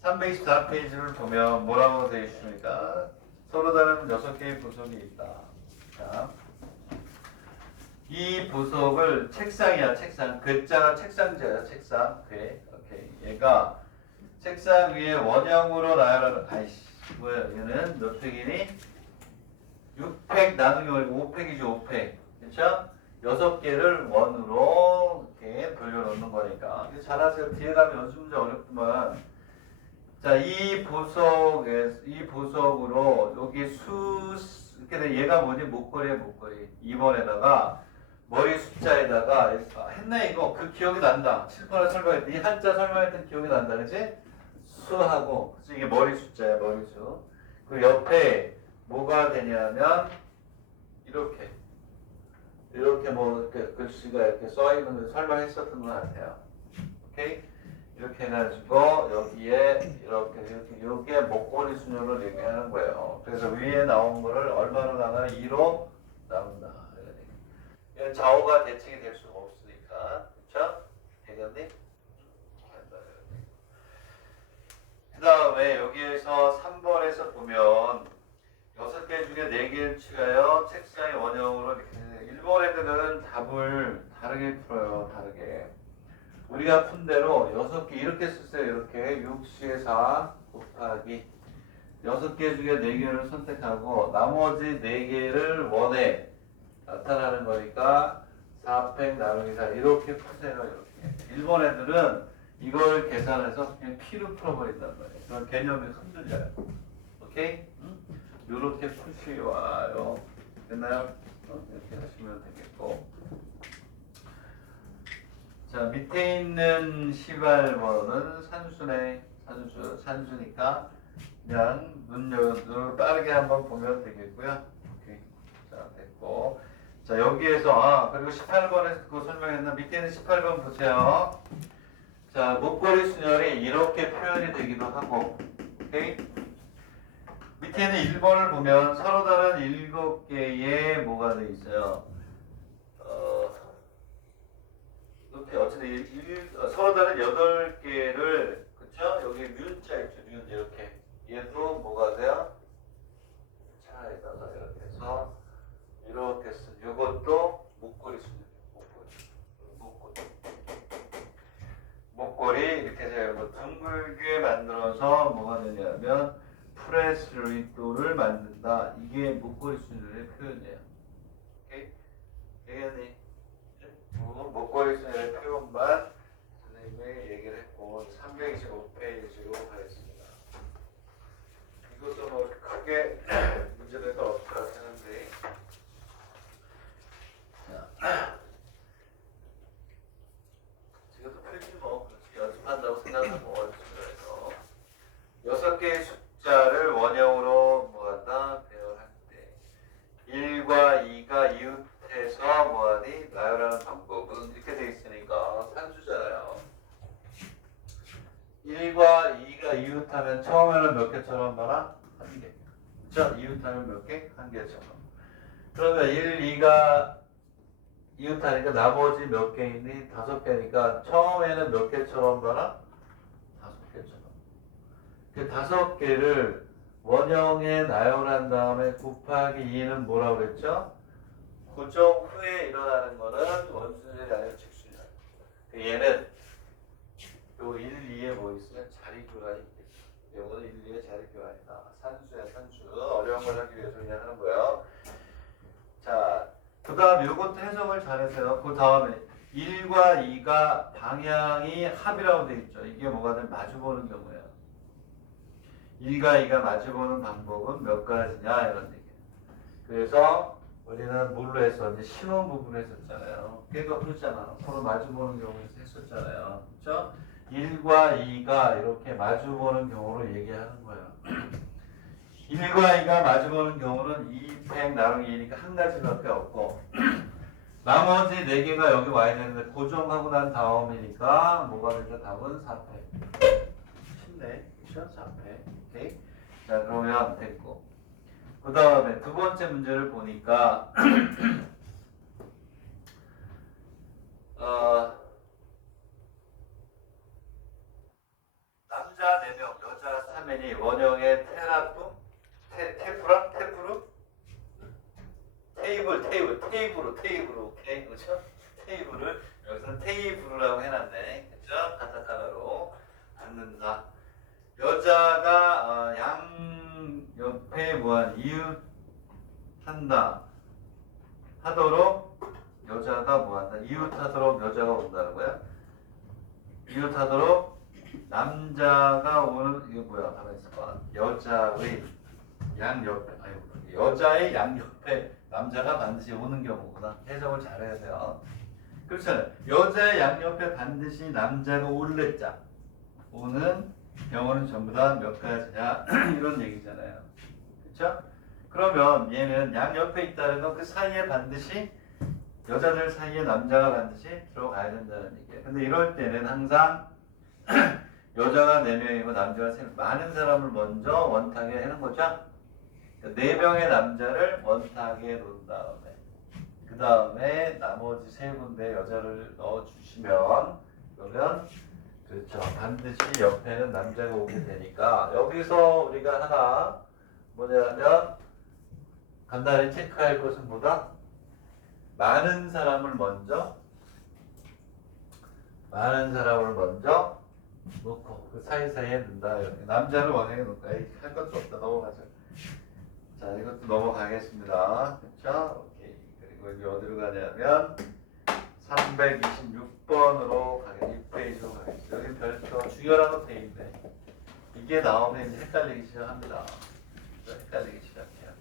324페이지를 보면 뭐라고 되어 있습니까? 서로 다른 6개의 보석이 있다. 자, 이 보석을 책상이야 책상. 글자가 책상자야 책상. 오케이. 얘가 책상 위에 원형으로 나열하는 아이씨 뭐야 얘는 몇 팩이니? 6팩 나누기 5팩이죠 5팩. 그쵸? 6개를 원으로 이렇게 돌려놓는 거니까. 잘하세요. 뒤에 가면 연습 문제 어렵구만. 자, 이 보석으로 여기 이렇게 돼. 얘가 뭐지? 목걸이에 목걸이. 2번에다가 머리 숫자에다가 했네 이거. 그 기억이 난다. 칠판을 설명했더니 이 한자 설명했던 기억이 난다. 그치? 수하고. 그치? 이게 머리 숫자야. 머리수. 그 옆에 뭐가 되냐면 이렇게 뭐 이렇게 글씨가 이렇게 써있는 걸 설명했었던 것 같아요. 오케이? 이렇게 해가지고 여기에 이렇게 요게 목걸이 순열을 얘기하는 거예요. 그래서 위에 나온 거를 얼마로 나가면 2로 나온다. 얘는 좌우가 대칭이 될 수가 없으니까. 그쵸? 되겠니? 그 다음에 여기에서 3번에서 보면 6개 중에 4개를 취하여 책상의 원형으로 이렇게 일본 애들은 답을 다르게 풀어요. 다르게. 우리가 푼 대로 6개 이렇게 쓰세요. 이렇게 6시에 4 곱하기 6개 중에 4개를 선택하고 나머지 4개를 원에 나타나는 거니까 4팩 나누기 4 이렇게 푸세요. 이렇게. 일본 애들은 이걸 계산해서 그냥 P로 풀어버린단 말이에요. 그런 개념이 흔들려요. 오케이? 이렇게 푸시와요. 됐나요? 이렇게 하시면 되겠고. 자, 밑에 있는 시발번호는 산수네. 산수니까 그냥 눈을 빠르게 한번 보면 되겠고요. 오케이. 자, 됐고. 자, 여기에서 그리고 18번에서 그거 설명했나? 밑에 있는 18번 보세요. 자, 목걸이 순열이 이렇게 표현이 되기도 하고. 오케이? 밑에는 1번을 보면 서로 다른 7개의 뭐가 돼 있어요. 이렇게 어쨌든 서로 다른 8개를 그쵸? 여기 뮤자 있죠. 뮤 이렇게 얘도 뭐가 돼요? 차에다가 이렇게 해서 이렇게 쓴 이것도 목걸이 순이에요. 목걸이 이렇게 해서 둥글게 만들어서 뭐가 되냐면 프레스 리또를 만든다. 이게 목걸이 순열의 표현이에요. 오케이? 되겠니? 목걸이 순열의 표현만 선생님이 얘기를 했고 325페이지로 가겠습니다. 이것도 뭐 크게 문제가 없다고 하는데 이것도 필지 뭐 연습한다고 생각하고 연습을 해서 6개의 숫자를 원형으로 뭐한다? 배열할 때 1과 2가 이웃해서 뭐하니? 나열하는 방법은 이렇게 돼 있으니까 산수잖아요. 1과 2가 이웃하면 처음에는 몇 개처럼 봐라? 1개. 그쵸? 이웃하면 몇 개? 1개처럼. 그러면 1, 2가 이웃하니까 나머지 몇 개 있니? 5개니까 처음에는 몇 개처럼 봐라? 5개처럼. 그 5개를 원형에 나열한 다음에 곱하기 2는 뭐라고 그랬죠? 고정 후에 일어나는 거는 원순열이 아니라 직순열. 얘는 요 1, 2에 뭐 있으면 자리 교환이 있겠죠. 요거는 1, 2에 자리 교환이다. 산수야 산수. 어려운 걸 하기 위해서 그냥 하는 거예요. 자, 그 다음 요것도 해석을 잘하세요. 그 다음에 1과 2가 방향이 합이라고 돼 있죠. 이게 뭐가 되면 마주보는 경우예요. 1과 2가 마주보는 방법은 몇 가지냐 이런 얘기예요. 그래서 우리는 뭘로 했었는지 신원 부분 했었잖아요. 걔가 그렇잖아. 서로 마주보는 경우에서 했었잖아요. 그렇죠? 1과 2가 이렇게 마주보는 경우로 얘기하는 거예요. 1과 2가 마주보는 경우는 2팩 나누기 2니까 한 가지밖에 없고 나머지 4개가 여기 와야 되는데 고정하고 난 다음이니까 뭐가 되죠? 답은 4팩. 쉽네. 그렇죠? 4팩. 오케이. 자, 그러면 됐고. 그 다음에 두 번째 문제를 보니까 남자 4명, 여자 3명이 원형의 테이블로, 오케이, 그렇죠? 테이블을 여기서는 테이블이라고 해놨네, 그렇죠? 가타카나로 앉는다. 여자가 양 옆에 뭐한 이웃한다 하도록 여자가 뭐한다 이웃하도록 여자가 온다는 거야. 이웃하도록 남자가 오는 이거 뭐야? 가만 있어봐. 여자의 양 옆에 여자의 양옆에 남자가 반드시 오는 경우구나. 해석을 잘해야 돼요. 그렇잖아요. 여자의 양옆에 반드시 남자가 올랬자 오는 경우는 전부 다 몇 가지냐 이런 얘기잖아요. 그렇죠? 그러면 얘는 양옆에 있다는 건 그 사이에 반드시 여자들 사이에 남자가 반드시 들어가야 된다는 얘기예요. 근데 이럴 때는 항상 여자가 4명이고 남자가 3명, 많은 사람을 먼저 원탁에 하는 거죠. 4명의 남자를 원탁에 놓은 다음에 그 다음에 나머지 3군데 여자를 넣어주시면 그러면 그렇죠. 반드시 옆에는 남자가 오게 되니까 여기서 우리가 하나 뭐냐면 간단히 체크할 것은 뭐다? 많은 사람을 먼저 놓고 그 사이사이에 넣는다. 이렇게 남자를 원형에 놓을까? 할 것도 없다. 넘어가죠. 자, 이것도 넘어가겠습니다. 그렇죠? 오케이. 그리고 여기 어디로 가냐면 326번으로 가겠습니다. 6페이지로 가겠습니다. 여기 별표 중요한 돼 있네. 이게 나오면 이제 헷갈리기 시작합니다. 헷갈리기 시작해요.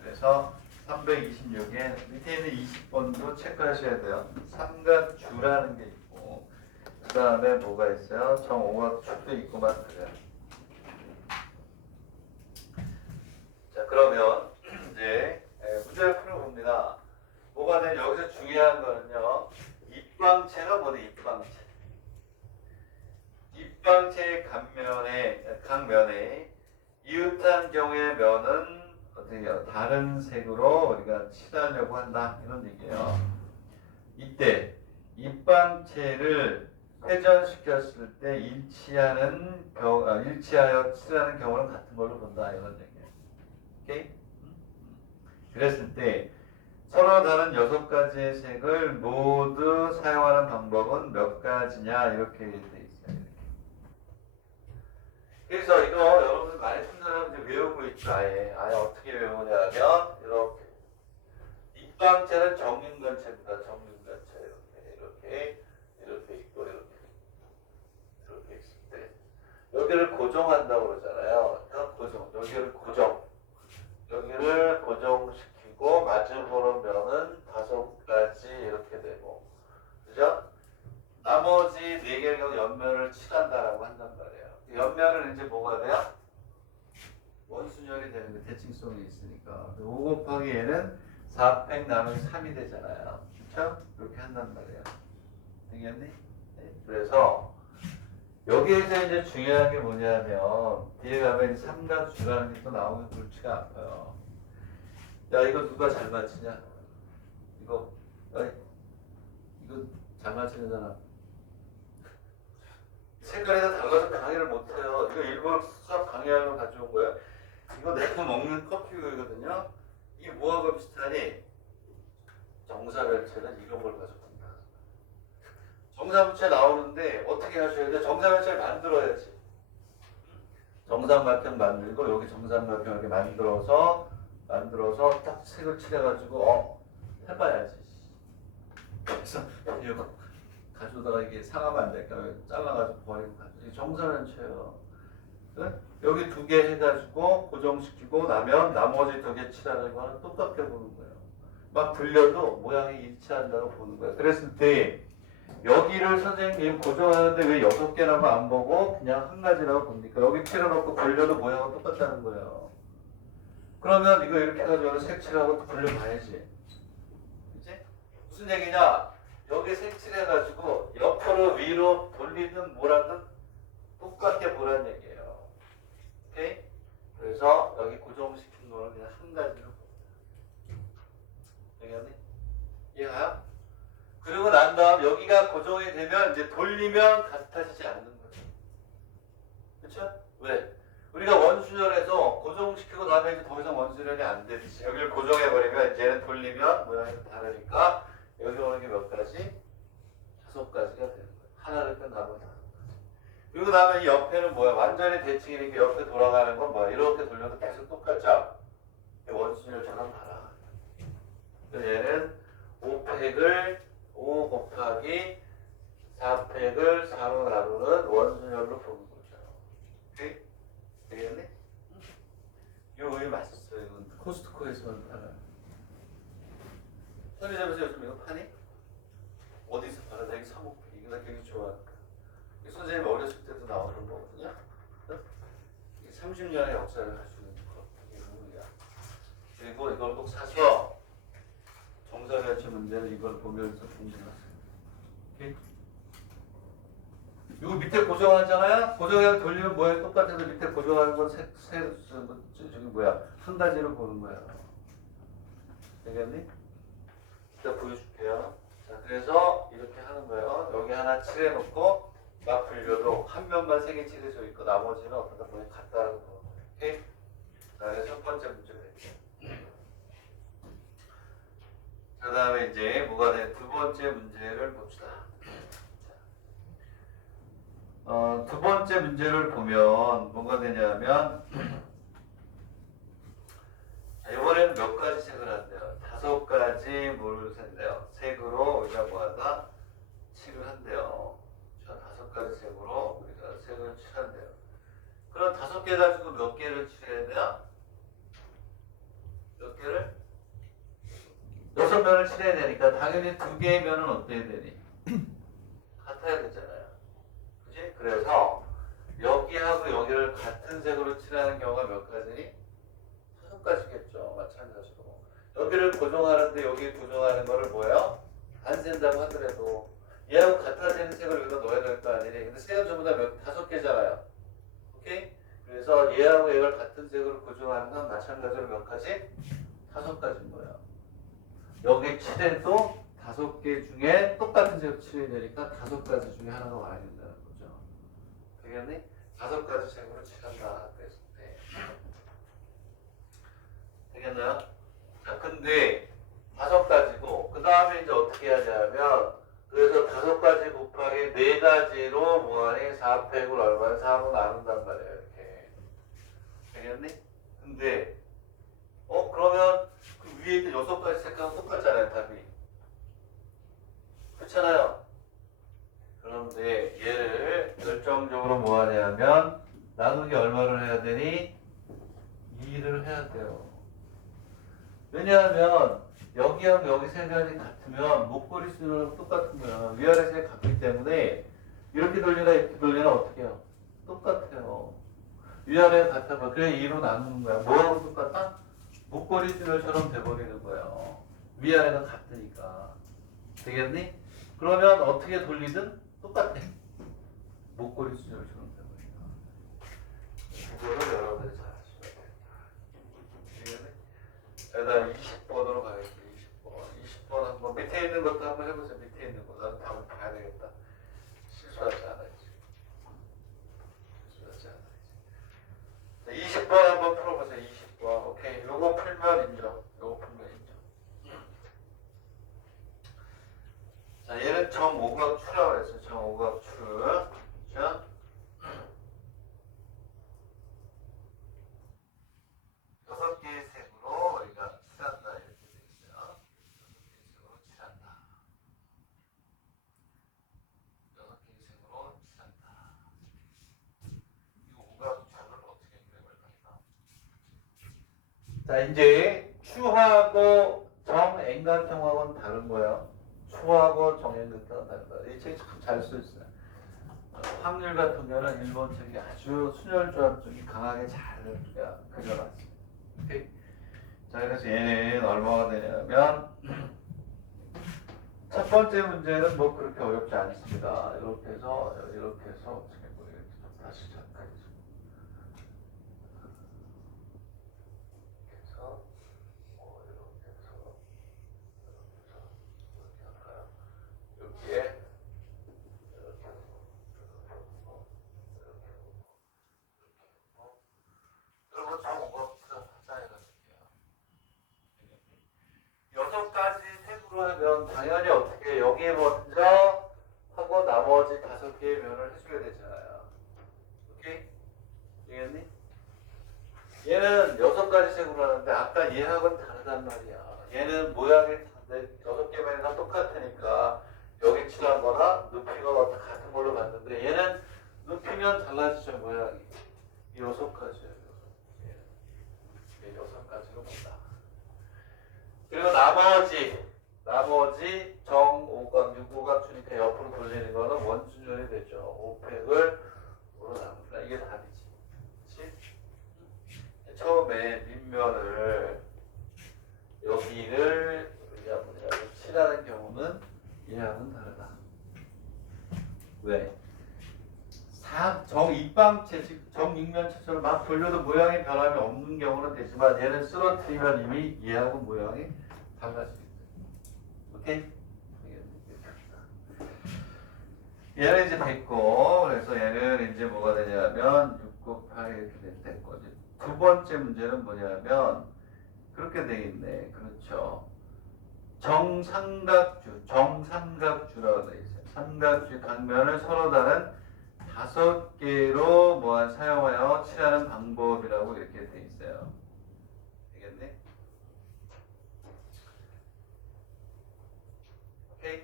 그래서 326에 밑에 있는 20번도 체크하셔야 돼요. 삼각주라는 게 있고 그 다음에 뭐가 있어요? 정오각축도 있고만 그래요. 자, 그러면 이제 문제를 풀어봅니다. 뭐가 되냐? 여기서 중요한 거는요. 입방체가 뭐니? 입방체의 각면에 이웃한 경우의 면은 어떻게요? 다른 색으로 우리가 칠하려고 한다 이런 얘기예요. 이때 입방체를 회전시켰을 때 일치하여 칠하는 경우는 같은 걸로 본다 이런 얘기예요. 오케이? 그랬을 때 서로 다른 6가지의 색을 모두 사용하는 방법은 몇 가지냐 이렇게 돼 있어요. 그래서 이거 여러분 많이 푼 사람 이제 외우고 있죠. 아예 어떻게 외우냐면 이렇게 입방체는 정육면체입니다. 정육면체 이렇게 있고 이렇게 있을 때 여기를 고정한다고 그러잖아요. 여기를 고정시키고 마주보는 면은 5가지 이렇게 되고, 그죠? 나머지 4개의 경우 옆면을 칠한다라고 한단 말이에요. 옆면은 이제 뭐가 돼요? 원순열이 되는 거 대칭성이 있으니까 5 곱하기 얘는 4팩 나누기 3이 되잖아요. 그렇죠? 이렇게 한단 말이에요. 되겠니? 네. 그래서 여기에서 이제 중요한 게 뭐냐면 뒤에 가면 삼각주라는 게 또 나오면 골치가 아파요. 야, 이거 누가 잘 맞히냐? 이거 잘 맞히는 사람. 색깔이 다 달라서 강의를 못해요. 이거 일부러 수학 강의하려고 가져온 거야. 이거 내가 먹는 커피거든요. 이게 뭐하고 비슷하니? 정사별체는 이런 걸 가져온다. 정사별체 나오는데 어떻게 하셔야 돼? 정사별체를 만들어야지. 정삼각형 만들고 여기 정삼각형 이렇게 만들어서 딱 색을 칠해가지고 해봐야지. 그래서 이거 가져다가 이게 상하면 안 될까? 잘라가지고 버리고 가지고 정사면체요. 네? 여기 2개 해가지고 고정시키고 나면 나머지 2개 칠하는 거랑 똑같게 보는 거예요. 막 들려도 모양이 일치한다고 보는 거예요. 그랬을 때 여기를 선생님 고정하는데 왜 6개라고 안 보고 그냥 한 가지라고 봅니까? 여기 칠해놓고 돌려도 모양은 똑같다는 거예요. 그러면 이거 이렇게 해가지고 색칠하고 또 돌려봐야지. 그치? 무슨 얘기냐? 여기 색칠해가지고 옆으로 위로 돌리든 뭐라든 똑같게 보라는 얘기예요. 오케이? 그래서 여기 고정시킨 거는 그냥 한 가지로 봅니다. 되겠니? 이해가요? 그리고 난 다음 여기가 고정이 되면 이제 돌리면 같아지지 않는 거죠. 그렇죠? 왜? 우리가 원순열에서 고정시키고 나면 이제 더 이상 원순열이 안 되듯이 여기를 고정해버리면 이제는 돌리면 모양이 다르니까 여기 오는 게 몇 가지? 5가지가 되는 거예요. 하나를 뺀 나머지 5가지. 그리고 나면 이 옆에는 뭐야? 완전히 대칭이니까 옆에 돌아가는 건 뭐야? 이렇게 돌려도 계속 똑같죠? 원순열처럼 달아. 얘는 5팩을 5 곱하기 4팩을 4로 나누는 원순열로 보는 거죠. 오케이? 되겠니? 이 우유 맛있어요. 이건 코스트코에서만 팔아요. 편의점에서 요즘 이거 파니? 어디서 팔아? 내가 사먹게. 이거 나 되게 좋아하니까. 선생님이 어렸을 때도 나오는 거거든요. 30년의 역사를 가지고 있는 우유야. 그리고 이걸 꼭 사서 정사각형체 문제를 이걸 보면서 공부를 하세요. 오케이? 이거 밑에 고정하잖아요? 고정해서 돌리면 뭐예요? 똑같아서 밑에 고정하는 건 저기 뭐야? 한 가지로 보는 거야. 되겠니? 이따 보여줄게요. 자, 그래서 이렇게 하는 거예요. 여기 하나 칠해놓고 막 불려도 한 면만 3개 칠해져 있고 나머지는 어떤 거에 같다라고 보는 거예요. 오케이? 자, 그래서 첫 번째 문제가 됐죠. 그 다음에 이제 뭐가 돼? 두 번째 문제를 봅시다. 두 번째 문제를 보면 뭐가 되냐면 이번에는 몇 가지 색을 한대요. 5가지 뭘 색이요? 색으로 우리가 뭐하다? 칠을 한대요. 자, 5가지 색으로 우리가 색을 칠한대요. 그럼 5개 가지고 몇 개를 칠해야 돼요? 몇 개를? 6면을 칠해야 되니까 당연히 2개의 면은 어때야 되니? 같아야 되잖아요. 그치? 그래서 여기하고 여기를 같은 색으로 칠하는 경우가 몇 가지니? 5가지겠죠. 마찬가지로. 여기를 고정하는데 여기 고정하는 거를 뭐예요? 안 센다고 하더라도 얘하고 같아지는 색을 여기다 넣어야 될 거 아니니? 근데 색은 전부 다 5개잖아요. 오케이? 그래서 얘하고 얘를 같은 색으로 고정하는 건 마찬가지로 몇 가지? 5가지인 거예요. 여기 칠해도 5개 중에 똑같은 색으로 칠해야 되니까 5가지 중에 하나가 와야 된다는 거죠. 되겠니? 5가지 색으로 칠한다. 그래서 네. 되겠나요? 자, 근데 5가지고 그 다음에 이제 어떻게 하냐면 그래서 5가지 곱하기 4가지로 뭐하니? 4팩을 얼마에 4로 나눈단 말이에요. 이렇게. 되겠니? 근데 그러면 그 위에 있는 6가지 색깔은 똑같잖아요. 답이. 그렇잖아요. 그런데 얘를 결정적으로 뭐 하냐면 나누기 얼마를 해야 되니? 2를 해야 돼요. 왜냐하면 여기하고 여기 세 가지 같으면 목걸이 수는 똑같은 거야. 위아래 색 같기 때문에 이렇게 돌리나 이렇게 돌리나 어떻게 해요? 똑같아요. 위아래 같아서 그래 2로 나누는 거야. 뭐하고 똑같아? 목걸이 수열처럼 돼버리는 거예요. 위아래가 같으니까. 되겠니? 그러면 어떻게 돌리든 똑같아. 목걸이 수열처럼 돼버리니까. 이거를 여러분들이 잘 하시면 돼요. 되겠니? 자, 다음 20번으로 가겠습니다. 20번 한번 밑에 있는 것도 한번 해보세요. 밑에 있는 거. 나도 한번 봐야 되겠다. 실수하지 않아야지. 실수하지 않아야지. 자, 20번 한번 풀어보세요. 20번. 오케이. 요거 풀면 인정. 요거 풀면 인정. 자, 얘는 정오각추라고 했어요. 정오각추. 자, 6개의 색으로 우리가 칠한다. 이렇게 돼 있어요. 6개의 색으로 칠한다. 6개의 색으로 칠한다. 이 오각추를 어떻게 그려볼까? 자, 이제 추하고 정앵간형하고는 다른 거예요. 추하고 정앵간형은 다른 거예요. 이 책이 참 잘 써있어요. 확률 같은 경우는 일본 책이 아주 순혈조합적이 강하게 잘 그려놨어요. 오케이? 자, 그래서 얘는 얼마가 되냐면 첫 번째 문제는 뭐 그렇게 어렵지 않습니다. 이렇게 해서 어떻게 뭐 이렇게 좀 다시 잠깐 해서 이렇게 해서 이렇게 할까요? 여기에 그리고 정오각추를 짜여줄게요. 6가지 색으로 하면 당연히 어떻게 여기에 먼저 하고 나머지 5개의 면을 해줘야 되잖아요. 오케이? 되겠니? 얘는 6가지 색으로 하는데 아까 얘하고는 다르단 말이야. 얘는 모양이 6개 면이 다 똑같으니까 여기 칠한 거나 높이가 같은 걸로 봤는데 얘는 높이면 달라지죠 모양이. 6가지예요. 4팩이 되죠. 5팩을 5로 나눈다. 이게 답이지. 그치? 처음에 밑면을 여기를 우리가 뭐냐면 칠하는 경우는 얘하고는 다르다. 왜? 정육면체처럼 막 돌려도 모양의 변함이 없는 경우는 되지만 얘는 쓰러뜨리면 이미 얘하고 모양이 달라지기 때문에. 오케이? 얘는 이제 됐고, 그래서 얘는 이제 뭐가 되냐면 6 곱하기 이렇게 됐고, 두 번째 문제는 뭐냐면 그렇게 돼 있네. 그렇죠. 정삼각주라고 돼 있어요. 삼각주 단면을 서로 다른 5개로 사용하여 칠하는 방법이라고 이렇게 돼 있어요. 되겠네? 오케이?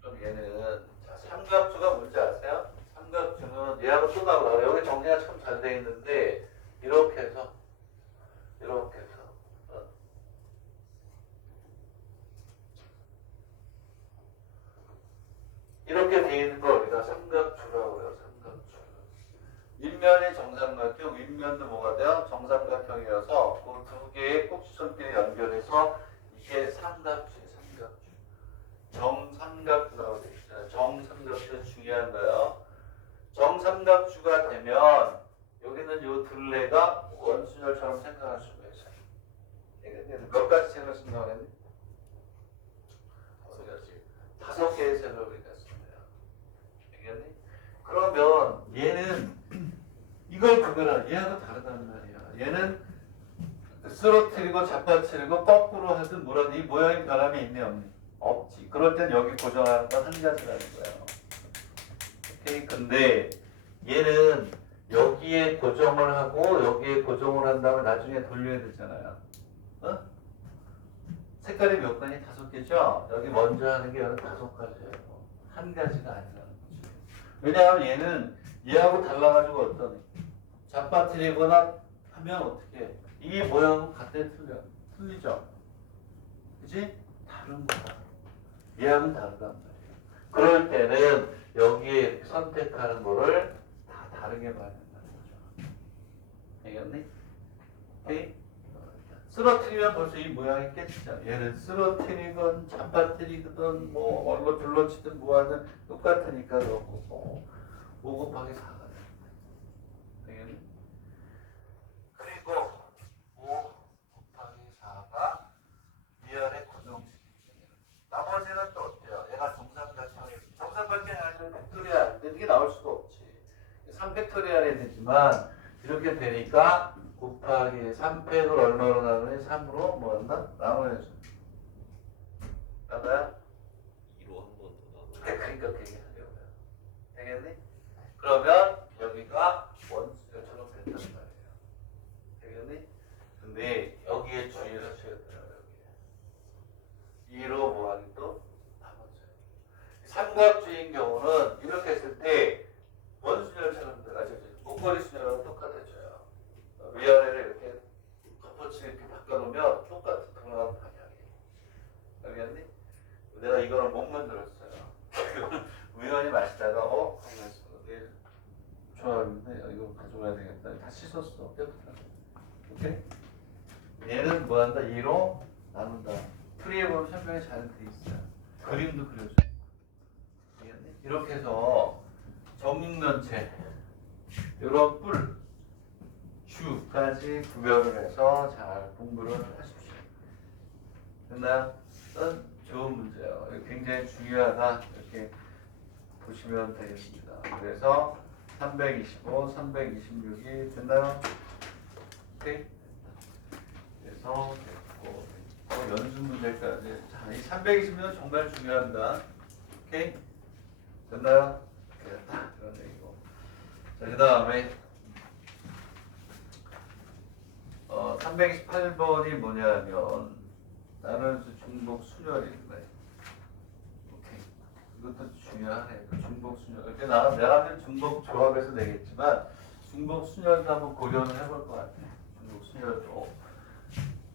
그럼 얘는 삼각주가 뭔지 아세요? 삼각주는 얘하고 또 나오라. 여기 정리가 참 잘 돼 있는데 이렇게 해서 이렇게 돼 있는 걸 우리가 삼각주라고 해요. 삼각주. 윗면이 정삼각형, 윗면도 뭐가 돼요? 정삼각형이어서 그 두 개의 꼭지점끼리 연결해서 이게 삼각주예요. 삼각주. 정삼각주라고 되어 있잖아요. 정삼각주 중요한 거예요. 정삼각주가 되면 여기는 요 둘레가 원순열처럼 생각할 수가 있어요. 몇 가지 셈을 쓴다고 했니? 5개의 셈을 우리가 씁니다. 알겠니? 그러면 얘는 이걸 구별하는 얘하고 다르단 말이야. 얘는 쓰러뜨리고 잡아치리고 거꾸로 하든 뭐라든 이 모양의 변함이 있네 없니? 없지. 그럴 땐 여기 고정하는 건 한 가지라는 거예요. 오케이? 근데 얘는 여기에 고정을 하고 여기에 고정을 한 다음에 나중에 돌려야 되잖아요. 어? 색깔이 몇 가지? 5개죠? 여기 먼저 하는 게 여기 5가지예요. 한 가지가 아니라는 거죠. 왜냐하면 얘는 얘하고 달라가지고 어떤 잡아뜨리거나 하면 어떻게 해? 이 모양은 같대 틀리죠? 그치? 다른 거야. 얘하고는 다르단 말이에요. 그럴 때는 여기에 이렇게 선택하는 거를 다 다르게 봐야 된다는 거죠. 알겠니? 오케이? 쓰러뜨리면 벌써 이 모양이 깨지잖아. 얘는 쓰러뜨리건 잡아뜨리든 얼로 둘러치든 뭐하든 똑같으니까 그렇고 5 곱하기 4가 돼. 알겠니? 그리고 5 곱하기 4가 위아래 고정식이에요. 나머지는 또 어때요? 얘가 정삼각형이 아니면 팩토리얼. 이게 나올 수가 없지. 3팩토리얼이 되지만 이렇게 되니까 곱하기 3팩을 얼마로 나누니? 3으로 뭐 한다? 나눠야죠. 맞아요? 2로 한 번 더 나눠. 그러니까 그게 하려고요. 되겠니? 그러면 여기가 원수처럼 된단 말이에요. 되겠니? 근데 여기에 주의를 하셔야 돼요. 여기에 2로 뭐하기 또 나눠져요. 삼각주인 경우는 이렇게 했을 때 원순열처럼 목걸이 순열하고 똑같아져요. 위아래를 이렇게 겉포치 이렇게 바꿔놓으면 똑같은 돌아가는 방향이. 알겠니? 내가 이거를 못 만들었어요. 우연히 마시다가 내일 좋아하는데 이거 가져가야 되겠다. 다 씻었어. 깨끗하게. 오케이? 얘는 뭐 한다? 2로 나눈다. 프리에 보면 설명이 잘 돼 있어요. 그림도 그려줘. 알겠니? 이렇게 해서 정육면체 이런 뿔 주까지 구별을 해서 잘 공부를 하십시오. 됐나요? 좋은 문제예요. 굉장히 중요하다 이렇게 보시면 되겠습니다. 그래서 325, 326이 됐나요? 오케이? 그래서 됐고 연습 문제까지. 자, 이 320은 정말 중요합니다. 오케이? 됐나요? 됐다. 그런 얘기고. 자, 그 다음에 328번이 뭐냐면 나는 중복 순열인데 오케이. 이것도 중요하네. 그 중복 순열. 그러니까 나는 중복 조합해서 내겠지만 중복 순열도 한번 고려를 해볼 것 같아. 중복 순열도.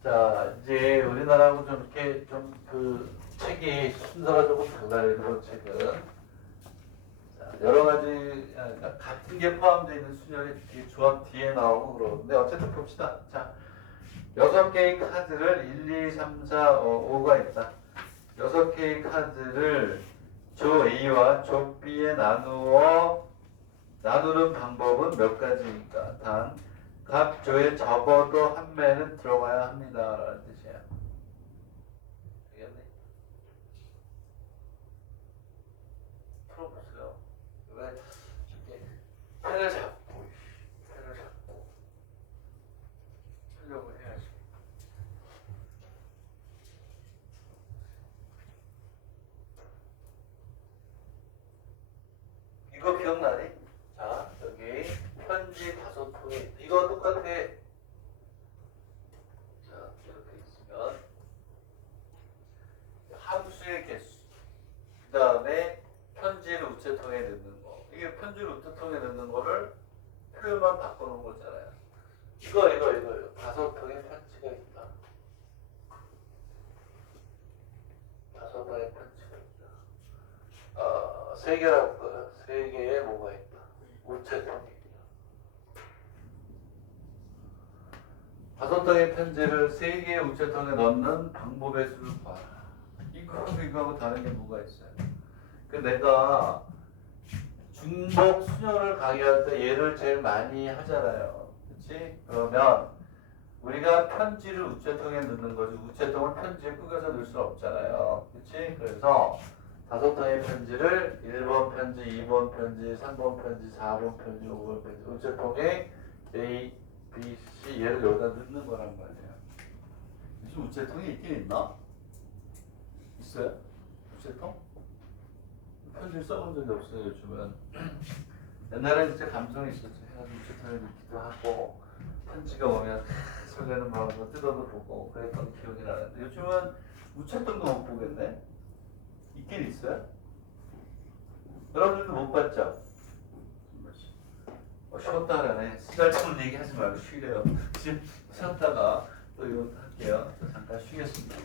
자, 이제 우리나라하고 좀 이렇게 좀 그 책이 순서가 조금 달라요. 이런 책은 여러 가지 같은 게 포함되어 있는 순열이 뒤에 조합 뒤에 나오고 그러는데 어쨌든 봅시다. 자, 6개의 카드를 1, 2, 3, 4, 5가 있다. 6개의 카드를 조 A와 조 B에 나누는 방법은 몇 가지입니까? 단, 각 조에 적어도 한 매는 들어가야 합니다. 라는 뜻이에요. 알겠니? 풀어보세요. 왜 이렇게 펜을 잡고 풀려고 해야지. 이거 기억나니? 자, 여기 편지 5통이 이거 똑같아. 자, 이렇게 있으면 함수의 개수, 그 다음에 편지를 우체통에 넣는 거. 이게 편지를 우체통에 넣는 거를 표현만 바꿔놓은 거잖아요. 이거 5통의 편지가 있다. 5통의 편지가 있다. 3개라고 거야. 3개에 뭐가 있다. 우체통이 있다. 5통의 편지를 3개의 우체통에 넣는 방법의 수를 봐라. 이거하고 다른 게 뭐가 있어요? 그 내가 중복 순열을 강의할 때 얘를 제일 많이 하잖아요. 그렇지? 그러면 우리가 편지를 우체통에 넣는 거지 우체통을 편지에 꾸겨서 넣을 수 없잖아요. 그렇지? 그래서 5통의 편지를 1번 편지, 2번 편지, 3번 편지, 4번 편지, 5번 편지 우체통에 A, B, C 얘를 여기다 넣는 거란 말이에요. 요즘 우체통이 있긴 있나? 있어요? 우체통? 편지를 써본 적이 없어요. 요즘은. 옛날에는 진짜 감성이 있었죠. 해가지고 우체통에 넣기도 하고 편지가 오면 설레는 마음으로 뜯어도 보고 그랬던 기억이 나는데 요즘은 우체통도 못 보겠네. 있긴 있어요? 여러분들도 못 봤죠? 쉬었다 그러네. 쓰잘데없는 얘기 하지 말고 쉬래요. 지금 쉬었다가 또 이것도 할게요. 또 잠깐 쉬겠습니다.